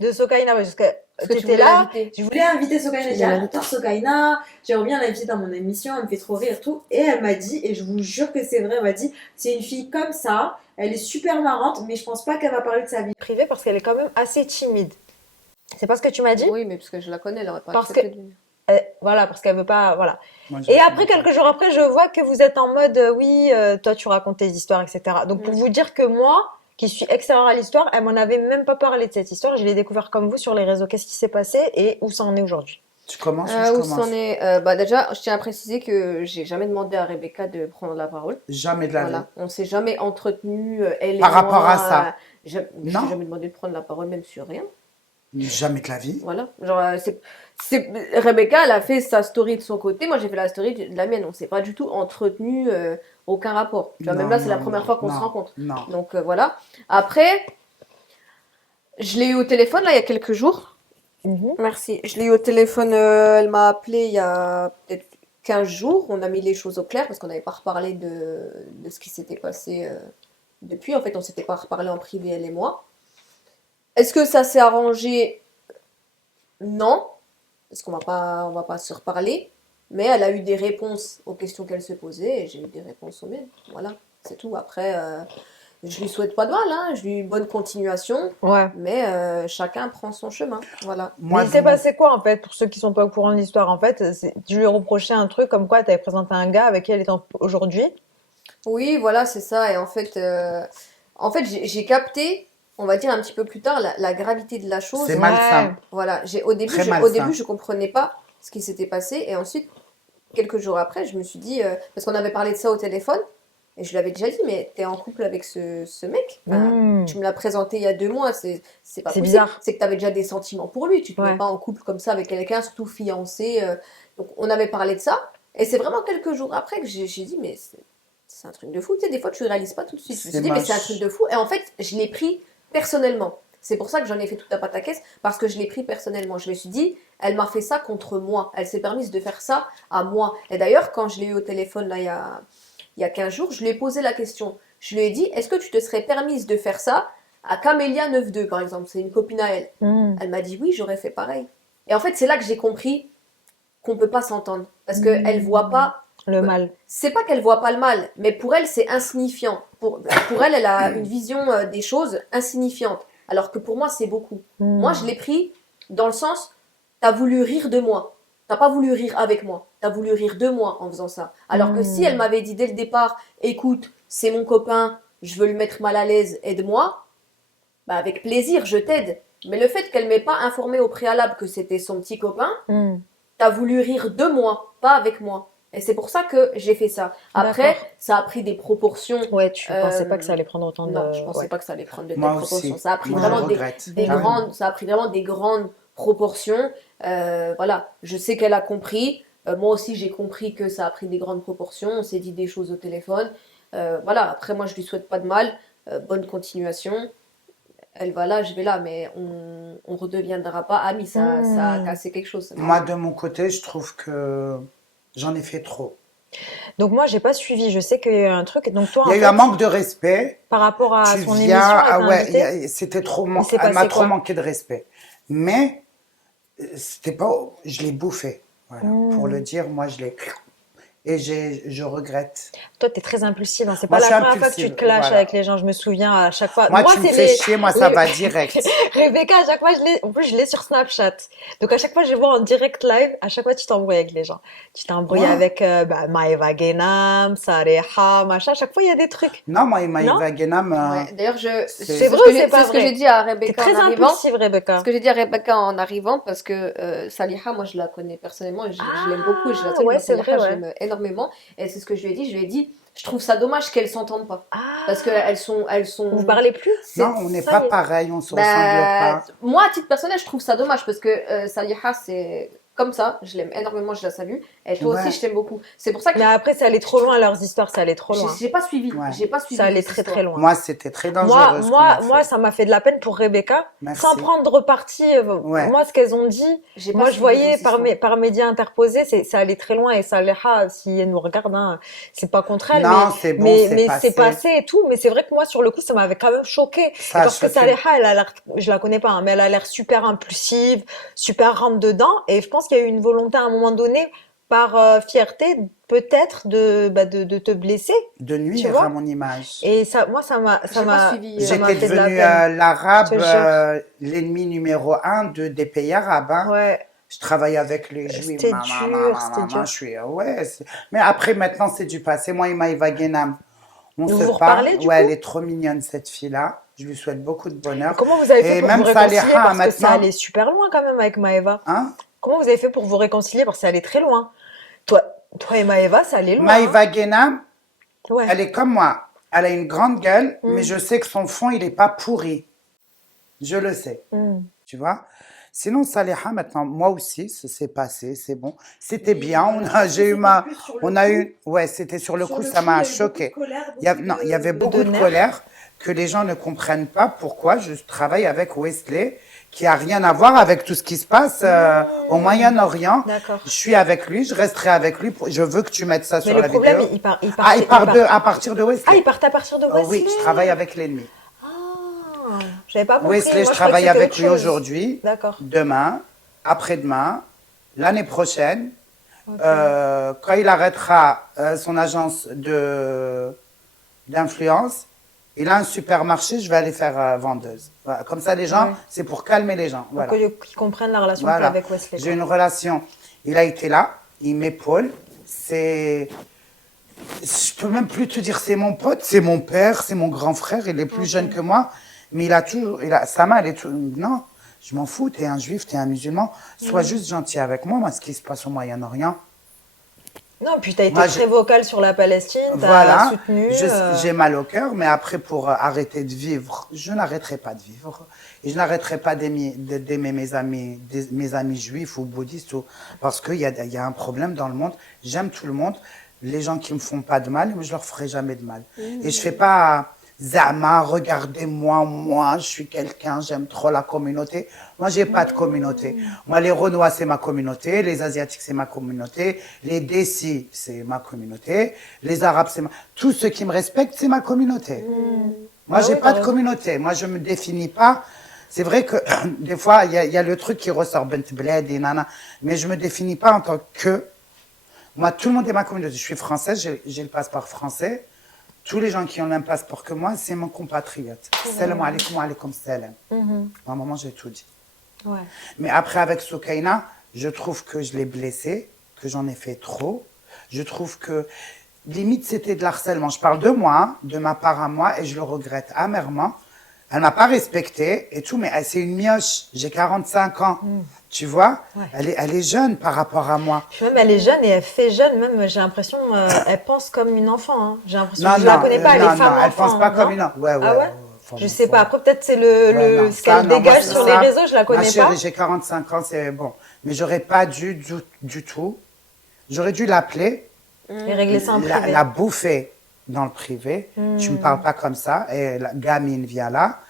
de Sokaina, parce que Parce que tu t'étais voulais là. l'inviter. Je voulais inviter Sokaina, Tu j'ai voulais j'adore Sokaina, j'aimerais bien l'inviter dans mon émission, elle me fait trop rire, tout. Et elle m'a dit, et je vous jure que c'est vrai, elle m'a dit, c'est une fille comme ça, elle est super marrante, mais je pense pas qu'elle va parler de sa vie privée parce qu'elle est quand même assez timide. C'est pas ce que tu m'as dit? Oui, mais parce que je la connais, elle aurait pas Parce accepté de venir. Voilà, parce qu'elle veut pas, voilà. Moi, je Et sais après, pas. quelques jours après, je vois que vous êtes en mode, oui, toi tu racontes tes histoires, etc. Donc pour vous dire que moi, qui suis extérieure à l'histoire, elle m'en avait même pas parlé de cette histoire. Je l'ai découvert comme vous sur les réseaux. Qu'est-ce qui s'est passé et où ça en est aujourd'hui? Tu commences ou je Où commence? c'en est déjà, je tiens à préciser que j'ai jamais demandé à Rebecca de prendre la parole. Jamais de la vie. Voilà, on s'est jamais entretenu, elle et Par moi. rapport à ça. Je t'ai Non. jamais demandé de prendre la parole, même sur rien. Jamais de la vie. Voilà, genre, Rebecca, elle a fait sa story de son côté, moi j'ai fait la story de la mienne. On s'est pas du tout entretenu, aucun rapport. Tu vois, même là, c'est la première fois qu'on se rencontre. Non. Donc voilà. Après, je l'ai eu au téléphone, là, il y a quelques jours. Merci. Je l'ai eu au téléphone, elle m'a appelé il y a peut-être 15 jours. On a mis les choses au clair parce qu'on n'avait pas reparlé de ce qui s'était passé depuis. En fait, on s'était pas reparlé en privé, elle et moi. Est-ce que ça s'est arrangé? Non. Parce qu'on va pas se reparler. Mais elle a eu des réponses aux questions qu'elle se posait et j'ai eu des réponses aux miennes. Voilà, c'est tout. Après, je lui souhaite pas de mal, hein. Je lui bonne continuation, Ouais. mais chacun prend son chemin. Voilà. Mais il de s'est mon- passé quoi en fait, pour ceux qui sont pas au courant de l'histoire? En fait, tu lui reprochais un truc comme quoi tu avais présenté un gars avec qui elle est aujourd'hui. Oui, voilà, c'est ça. Et en fait, j'ai capté, on va dire un petit peu plus tard, la gravité de la chose. C'est malsain. Voilà, au début, Très au malsain. début, je comprenais pas ce qui s'était passé. Et ensuite, quelques jours après, je me suis dit, parce qu'on avait parlé de ça au téléphone, et je lui avais déjà dit, mais t'es en couple avec ce mec. Enfin, Hmm. tu me l'as présenté il y a 2 mois, c'est pas C'est possible. bizarre. C'est que t'avais déjà des sentiments pour lui. Tu te Ouais. mets pas en couple comme ça avec quelqu'un, surtout fiancé. Donc, on avait parlé de ça. Et c'est vraiment quelques jours après que j'ai dit, mais c'est un truc de fou. Tu sais, des fois, tu réalises pas tout de suite. Je me C'est suis dit, mais c'est un moche. truc de fou. Et en fait, je l'ai pris personnellement. C'est pour ça que j'en ai fait toute la pataquès, parce que je l'ai pris personnellement. Je me suis dit, elle m'a fait ça contre moi. Elle s'est permise de faire ça à moi. Et d'ailleurs, quand je l'ai eu au téléphone, là, il y a 15 jours, je lui ai posé la question. Je lui ai dit, est-ce que tu te serais permise de faire ça à Camélia 92, par exemple? C'est une copine à elle. Hmm. Elle m'a dit, oui, j'aurais fait pareil. Et en fait, c'est là que j'ai compris qu'on peut pas s'entendre. Parce qu'elle voit pas. Le mal. C'est pas qu'elle voit pas le mal, mais pour elle, c'est insignifiant. Pour elle, elle a une vision des choses insignifiante. Alors que pour moi, c'est beaucoup. Hmm. Moi, je l'ai pris dans le sens, t'as voulu rire de moi. T'as pas voulu rire avec moi. T'as voulu rire de moi en faisant ça. Alors que si elle m'avait dit dès le départ, écoute, c'est mon copain, je veux le mettre mal à l'aise, aide-moi, bah avec plaisir, je t'aide. Mais le fait qu'elle m'ait pas informé au préalable que c'était son petit copain, Hmm. t'as voulu rire de moi, pas avec moi. Et c'est pour ça que j'ai fait ça. Après, D'accord. ça a pris des proportions. Ouais, tu pensais pas que ça euh, allait prendre autant de... Non, je pensais ouais. pas que ça allait prendre de telles Moi proportions. aussi. Ça a pris Moi, je vraiment regrette. des Carrément. grandes, ça a pris vraiment des grandes proportions. Voilà, je sais qu'elle a compris. Moi aussi, j'ai compris que ça a pris des grandes proportions. On s'est dit des choses au téléphone. Voilà, après, moi, je lui souhaite pas de mal. Bonne continuation. Elle va là, je vais là, mais on redeviendra pas amis. Ça a cassé quelque chose. Moi, de mon côté, je trouve que j'en ai fait trop. Donc moi, j'ai pas suivi. Je sais qu'il y a eu un truc. Donc toi, Il y a en eu un fait, manque de respect. par rapport à Tu son viens, émission, elle ah t'a ouais, invité? c'était trop, Il s'est elle m'a passé trop quoi? manqué de respect. Mais c'était pas, je l'ai bouffé. Voilà. Pour le dire, moi, je l'ai. Et je regrette. Toi, t'es très impulsive, hein. C'est Moi, pas je la suis première fois que tu impulsive, te clashes voilà. avec les gens. Je me souviens à chaque fois. Moi, tu me c'est fais chier, moi, ça les- va direct. Rebecca, à chaque fois, en plus, je l'ai sur Snapchat. Donc, à chaque fois, je vois en direct live, à chaque fois, tu t'embrouilles avec les gens. Tu t'es embrouillé Quoi? avec Maëva Genam, Sareha, machin. À chaque fois, il y a des trucs. Non, moi, Non? Maïva Genam, Ouais, d'ailleurs, C'est vrai ou c'est pas c'est ce que vrai? j'ai dit à T'es Rebecca très en arrivant. impulsive, Rebecca. Ce que j'ai dit à Rebecca en arrivant, parce que Saliha, moi je la connais personnellement et je l'aime beaucoup et je la salue. ouais, Moi, c'est Saliha, vrai, je ouais. l'aime énormément. Et c'est ce que je lui ai dit. Je lui ai dit, je trouve ça dommage qu'elles s'entendent pas. Ah, Parce qu'elles sont. vous parlez plus? non, on n'est ça pas y est. pareil, on se ressemble Bah, pas. moi, à titre personnel, je trouve ça dommage parce que Saliha, c'est comme ça. Je l'aime énormément, je la salue. Et toi Ouais. aussi, je t'aime beaucoup. C'est pour ça que Mais après, ça allait trop loin, leurs histoires, ça allait trop loin. j'ai pas suivi. Ouais. J'ai pas suivi. Ça allait cette très, histoire. très loin. Moi, c'était très Moi, dangereux. ce qu'on a moi, fait. ça m'a fait de la peine pour Rebecca. Merci. Sans prendre parti, Ouais. moi, ce qu'elles ont dit, J'ai pas moi, je suivi voyais vos histoires. par médias interposés, ça allait très loin. Et Saleha, si elle nous regarde, hein, c'est pas contre elle, Non, c'est bon, mais c'est c'est passé et tout. Mais c'est vrai que moi, sur le coup, ça m'avait quand même choqué. Ça a Parce que choqué. Saleha, elle a l'air, je la connais pas, hein, mais elle a l'air super impulsive, super rentre dedans. Et je pense qu'il y a eu une volonté à un moment donné, par fierté, peut-être de te blesser. De Tu nuire vois? à mon image. Et ça, moi, ça J'ai pas suivi, ça m'a J'étais fait de la devenue peine. l'arabe, Je te jure. l'ennemi numéro un des pays arabes. Hein. Ouais, Je travaille avec les juifs. c'était dur, c'était dur. Je suis, ouais. Mais après, maintenant, c'est du passé. Moi et Maïva Genam, on Vous se vous parle. reparlez, du Ouais, coup? elle est trop mignonne, cette fille-là. Je lui souhaite beaucoup de bonheur. Comment vous avez fait Et pour même vous réconcilier? Saliha, Parce que ça maintenant. allait super loin quand même avec Maëva. Hein? Comment vous avez fait pour vous réconcilier? Parce que ça allait très loin. Toi et Maëva, ça allait loin. Maïva Genam, Hein. Ouais. elle est comme moi. Elle a une grande gueule, Mm. mais je sais que son fond, il n'est pas pourri. Je le sais. Mm. Tu vois? Sinon, Saliha, maintenant, moi aussi, ça s'est passé, c'est bon. C'était bien. On a eu, ouais, c'était sur le coup, ça m'a choqué. Non, il y avait beaucoup de nerfs. colère que les gens ne comprennent pas pourquoi je travaille avec Wesley, qui a rien à voir avec tout ce qui se passe au Moyen-Orient. D'accord. Je suis avec lui, je resterai avec lui. Je veux que tu mettes ça Mais sur le la problème, vidéo. il part À partir de Wesley. Ah, il part à partir de Oh Wesley. oui, je travaille avec l'ennemi. Ah, j'avais pas compris. Wesley, Moi, je croyais travaille que c'était avec autre lui chose. aujourd'hui, D'accord. demain, après-demain, l'année prochaine. Ok. Quand il arrêtera son agence d'influence, il a un supermarché, je vais aller faire vendeuse. Voilà. Comme ça, les gens, Ouais. c'est pour calmer les gens. Pour Voilà. qu'ils comprennent la relation que tu as Voilà. avec Wesley. J'ai une relation. Il a été là, il m'épaule. Je peux même plus te dire c'est mon pote, c'est mon père, c'est mon grand frère. Il est plus jeune que moi, mais Sama, elle est tout. Non, je m'en fous. T'es un juif, t'es un musulman. Sois juste gentil avec moi. Moi, ce qui se passe au Moyen-Orient. Non, puis tu as été Moi, très vocal sur la Palestine, tu as Voilà, soutenu. j'ai mal au cœur, mais après, pour arrêter de vivre, je n'arrêterai pas de vivre. Et je n'arrêterai pas d'aimer mes amis juifs ou bouddhistes, parce qu'il y a un problème dans le monde. J'aime tout le monde. Les gens qui me font pas de mal, je leur ferai jamais de mal. Et je fais pas Zama, regardez-moi, je suis quelqu'un, j'aime trop la communauté. Moi, j'ai pas de communauté. Moi, les Renois, c'est ma communauté. Les Asiatiques, c'est ma communauté. Les Décis, c'est ma communauté. Les Arabes, tous ceux qui me respectent, c'est ma communauté. Moi, j'ai pas de communauté. Moi, je me définis pas. C'est vrai que des fois, il y a le truc qui ressort, bent bled et nana. Mais je me définis pas en tant que. Moi, tout le monde est ma communauté. Je suis française, j'ai le passeport français. Tous les gens qui ont le même passeport que moi, c'est mon compatriote. Salam alaikum wa alaikum salam. À un moment, j'ai tout dit. Ouais. Mais après, avec Soukaina, je trouve que je l'ai blessée, que j'en ai fait trop. Je trouve que, limite, c'était de l'harcèlement. Je parle de moi, hein, de ma part à moi, et je le regrette amèrement. Elle m'a pas respectée et tout, mais c'est une mioche. J'ai 45 ans. Tu vois, Ouais. elle est jeune par rapport à moi. Puis même, elle est jeune et elle fait jeune, même, j'ai l'impression, elle pense comme une enfant. Hein. J'ai l'impression que je la connais pas, elle est femme elle enfant. pense pas hein, comme non une enfant. Ouais, Ah ouais femme Je sais enfant. pas. Après, peut-être c'est Ouais, non, ce qu'elle ça, non, dégage moi, sur c'est les ça. réseaux, je la Ma connais chérie, pas. j'ai 45 ans, c'est bon. Mais j'aurais pas dû du tout. J'aurais dû l'appeler, Et régler ça en privé. la bouffer dans le privé. Tu me parles pas comme ça. Et la gamine, viens là.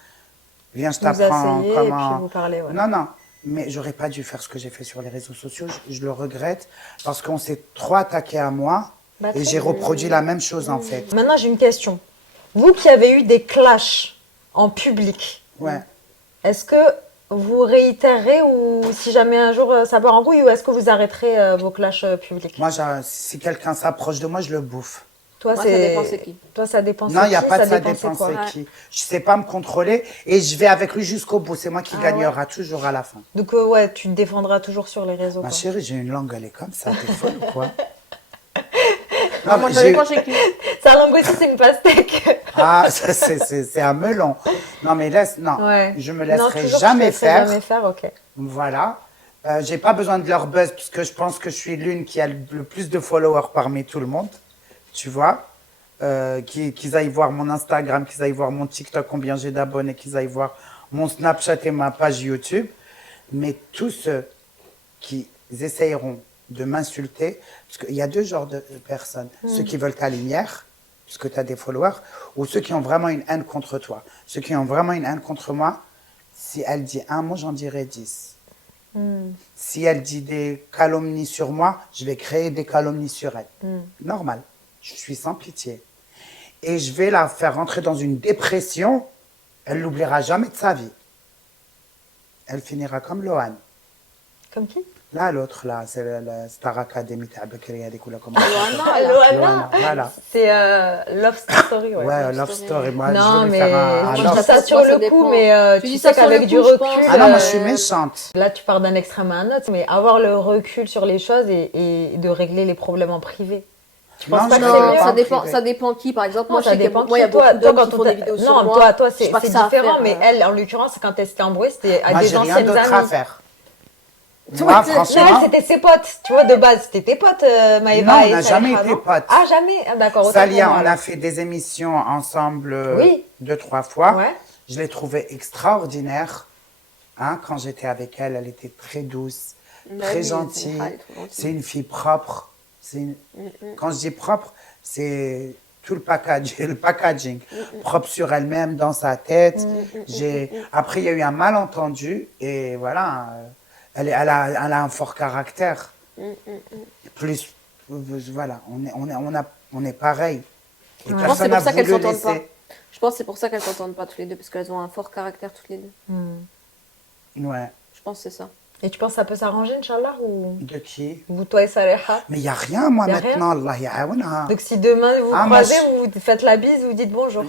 Viens, je Vous t'apprends asseyez comment. et puis vous parlez. Ouais. Non. Mais j'aurais pas dû faire ce que j'ai fait sur les réseaux sociaux. Je le regrette parce qu'on s'est trop attaqué à moi Bah, et très j'ai bien. reproduit la même chose en fait. Maintenant, j'ai une question. Vous qui avez eu des clashs en public, Ouais. est-ce que vous réitérez ou si jamais un jour ça part en couille ou est-ce que vous arrêterez vos clashs publics? Moi, si quelqu'un s'approche de moi, je le bouffe. Toi, Moi, ça dépend c'est qui. Toi, ça dépend Non, c'est il n'y a qui, pas de ça dépend dépend c'est quoi. c'est qui. Je sais pas me contrôler et je vais avec lui jusqu'au bout. C'est moi qui Ah gagnera toujours à la fin. Donc, ouais, tu te défendras toujours sur les réseaux. Ma quoi. chérie, j'ai une langue, elle est comme ça. T'es folle ou quoi? Ah, moi, mais ça dépend chez qui. Sa langue aussi, c'est une pastèque. Ah, ça, c'est un melon. Non, mais non. Ouais. Je me Non, laisserai toujours, tu jamais laisserais faire. jamais faire, ok. Voilà. J'ai pas besoin de leur buzz puisque je pense que je suis l'une qui a le plus de followers parmi tout le monde. Tu vois? Qu'ils aillent voir mon Instagram, qu'ils aillent voir mon TikTok, combien j'ai d'abonnés, qu'ils aillent voir mon Snapchat et ma page YouTube. Mais tous ceux qui essayeront de m'insulter, parce qu'il y a deux genres de personnes. Ceux qui veulent ta lumière, puisque tu as des followers, ou ceux qui ont vraiment une haine contre toi. Ceux qui ont vraiment une haine contre moi, si elle dit un mot, j'en dirai 10. Si elle dit des calomnies sur moi, je vais créer des calomnies sur elle. Normal. Je suis sans pitié. Et je vais la faire rentrer dans une dépression. Elle l'oubliera jamais de sa vie. Elle finira comme Lohan. Comme qui? Là, l'autre, là, c'est la Star Academy. T'as Bekri, elle est cool, comment Loana, là. Loana. Voilà. C'est Love Story, ouais. Ouais, Love Story. Moi, Non, je veux mais faire un moi, je love dis ça story. sur Ça le dépend. coup, mais Tu tu dis sais ça sur qu'avec le du coup, je recul. pense. Ah non, moi, je suis méchante. Là, tu pars d'un extrême à un autre, mais avoir le recul sur les choses et de régler les problèmes en privé. Tu penses Non, pas je que ne c'est veux mieux? pas. Ça dépend qui, par exemple. Moi, Non, je sais que dépend moi, il y a qui. Toi, beaucoup d'hommes quand qui on font t'a- des vidéos sur Non, moi. toi, Je sais pas que c'est ça à différent, faire, mais elle, en l'occurrence, quand elle s'était embrouillée, c'était à Moi, des j'ai rien anciennes d'autre à amies. faire. Ouais, Moi, c'est- Non, elle, franchement, c'était ses potes. Tu vois, de base, c'était tes potes, Maëva Non, on et n'a Saliha, jamais été non potes. Ah, jamais? Ah, d'accord. autant Salia, pour moi, on a alors. fait des émissions ensemble Oui. 2-3 fois. Ouais. Je l'ai trouvée extraordinaire. Hein, quand j'étais avec elle, elle était très douce, Bah très oui, gentille. elle est trop gentille. C'est une fille propre. Quand je dis propre, c'est tout le packaging. Propre sur elle-même, dans sa tête. Après, il y a eu un malentendu et voilà, elle a un fort caractère. Plus, voilà, on est pareil. Et Je pense que c'est personne pour n'a ça qu'elles voulu s'entendent pas. laisser. Je pense que c'est pour ça qu'elles s'entendent pas toutes les deux, parce qu'elles ont un fort caractère toutes les deux. Ouais. Je pense que c'est ça. Et tu penses que ça peut s'arranger, Inch'Allah, ou De qui? vous, toi et Saleha? Mais il n'y a rien, moi, Y a rien? maintenant. Allah ya'aouna. Donc si demain vous Ah, moi, croisez, vous faites la bise, vous dites bonjour.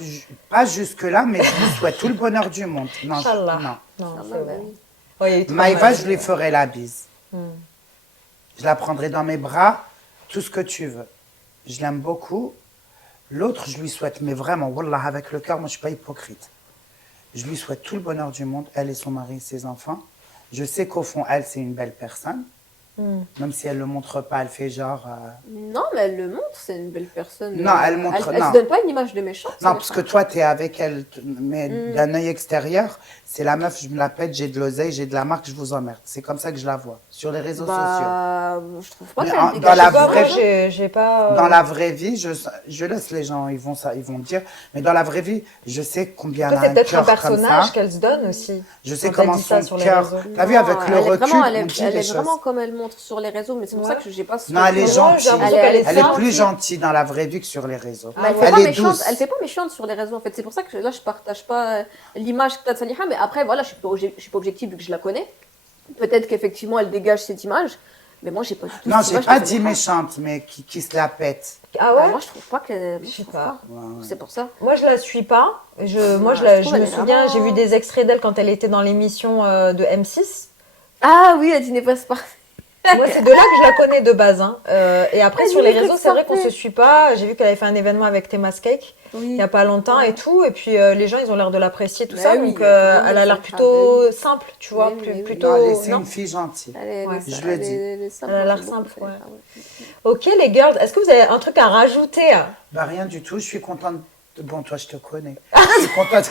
Pas jusque-là, mais je lui souhaite tout le bonheur du monde. Non, Inch'Allah. non. Non, Ah, c'est bah bon. oui. Ouais, il y a eu trop Maïva, mal. je lui ferai la bise. Je la prendrai dans mes bras, tout ce que tu veux. Je l'aime beaucoup. L'autre, je lui souhaite, mais vraiment, wallah, avec le cœur, moi, je ne suis pas hypocrite. Je lui souhaite tout le bonheur du monde, elle et son mari, ses enfants. Je sais qu'au fond, elle, c'est une belle personne. Même si elle ne le montre pas, elle fait genre... Non, mais elle le montre, c'est une belle personne. Non, elle montre- Elle non. se donne pas une image de méchante. Non, parce que toi, tu es avec elle, mais d'un œil extérieur, c'est la meuf, je me la pète, j'ai de l'oseille, j'ai de la marque, je vous emmerde. C'est comme ça que je la vois, sur les réseaux sociaux. Bah, je trouve pas Mais qu'elle dans dégage la quelque Moi, vraie- chose. j'ai pas. Dans la vraie vie, je laisse les gens, ils vont dire, mais dans la vraie vie, je sais combien elle Toi, a c'est un peut-être un cœur comme personnage ça. qu'elle se donne aussi. Je sais Quand elle comment dit ça son sur les cœur... réseaux. T'as vu, Non, avec le elle est recul, vraiment, on dit elle les est choses. vraiment comme elle montre sur les réseaux, mais c'est pour ça Ouais. que j'ai pas. Non, elle est Moi, gentille. j'ai l'impression qu'elle est Elle est simple. plus gentille dans la vraie vie que sur les réseaux. Mais elle ouais. fait pas Elle est méchante, douce. elle fait pas méchante sur les réseaux en fait. C'est pour ça que là je partage pas l'image que tu as de Saliha, mais après voilà, je suis pas objective vu que je la connais. Peut-être qu'effectivement elle dégage cette image, mais moi j'ai pas du tout Non, cette j'ai image pas de dit Saliha. méchante, mais qui se la pète. Ah Bah, ouais? moi je trouve pas qu'elle. Je sais trouve pas. C'est pour ça. Moi, je la suis pas. Moi, je trouve je me elle est souviens, vraiment- j'ai vu des extraits d'elle quand elle était dans l'émission de M6. Ah oui, elle dit n'est pas pas. Moi, c'est de là que je la connais de base. Hein. Et après, Elle sur les dit que réseaux, tu c'est vrai qu'on sortais. se suit pas. J'ai vu qu'elle avait fait un événement avec Thémas Cake il Oui. y a pas longtemps Ouais. et tout. Et puis, les gens, ils ont l'air de l'apprécier, tout Bah ça. oui, Donc, tout le monde elle a aime l'air ça. plutôt simple, tu vois. Oui, oui, oui. Plutôt. Non, c'est non une fille gentille. Ouais. Je le dis. Elle est simple, Elle a moi, l'air j'aime beaucoup simple, Saliha, ouais. Ok, les girls, est-ce que vous avez un truc à rajouter? Bah rien du tout, je suis contente. Bon, toi, je te connais. Je suis contente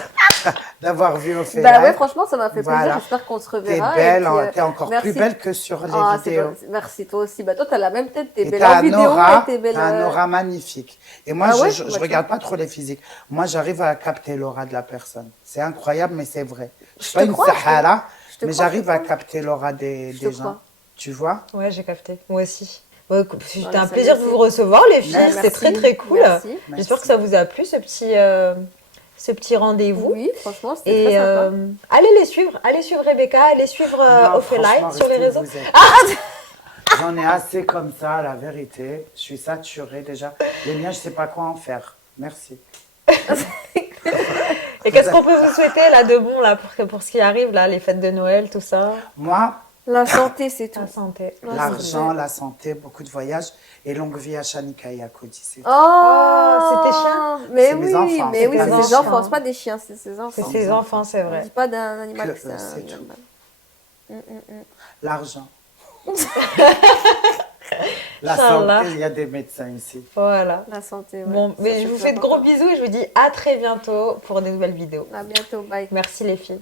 d'avoir vu Ophélie. Bah ouais, franchement, ça m'a fait plaisir. Voilà. J'espère qu'on se T'es reverra. belle, et puis, t'es encore merci. plus belle que sur les Ah, c'est vidéos. pas- Merci, toi aussi. Bah, toi, t'as la même tête, t'es Et belle t'as en un vidéo, aura, et t'es belle. t'as un aura magnifique. Et moi, Ah ouais? je Bah, tu regarde pas trop les physiques. Moi, j'arrive à capter l'aura de la personne. C'est incroyable, mais c'est vrai. Je suis Je pas te une crois, Sahara, je te mais crois, j'arrive je te à crois. capter l'aura des Je te gens. crois. Tu vois? Ouais, j'ai capté. Moi aussi. Bon, écoute, c'était Voilà, un ça plaisir de merci. vous recevoir, les filles. Merci. C'était très, très cool. Merci. J'espère que ça vous a plu, ce petit rendez-vous. Oui, franchement, c'était Et très sympa. allez suivre Rebecca, allez suivre Non, Ophélie franchement, sur les restez où réseaux. vous êtes. J'en ai assez comme ça, la vérité. Je suis saturée déjà. Les miens, je sais pas quoi en faire. Merci. Et qu'est-ce qu'on peut vous souhaiter là de bon là pour ce qui arrive là, les fêtes de Noël, tout ça? Moi, La santé, c'est tout. La santé. l'argent, la santé, beaucoup de voyages et longue vie à Shanika et à Cody. C'est tout. Oh, c'est tes chiens? Mais C'est oui, mes enfants, mais c'est oui, pas c'est mes ses chiens. enfants, c'est pas des chiens, c'est ses enfants. C'est ses enfants, c'est On vrai. dit pas d'un animal Que que c'est un c'est tout. animal. L'argent. La Inch'Allah. santé, il y a des médecins ici. Voilà. La santé, ouais. Bon, Ça, mais c'est je vous plus fais de gros important. bisous et je vous dis à très bientôt pour des nouvelles vidéos. À bientôt, bye. Merci les filles.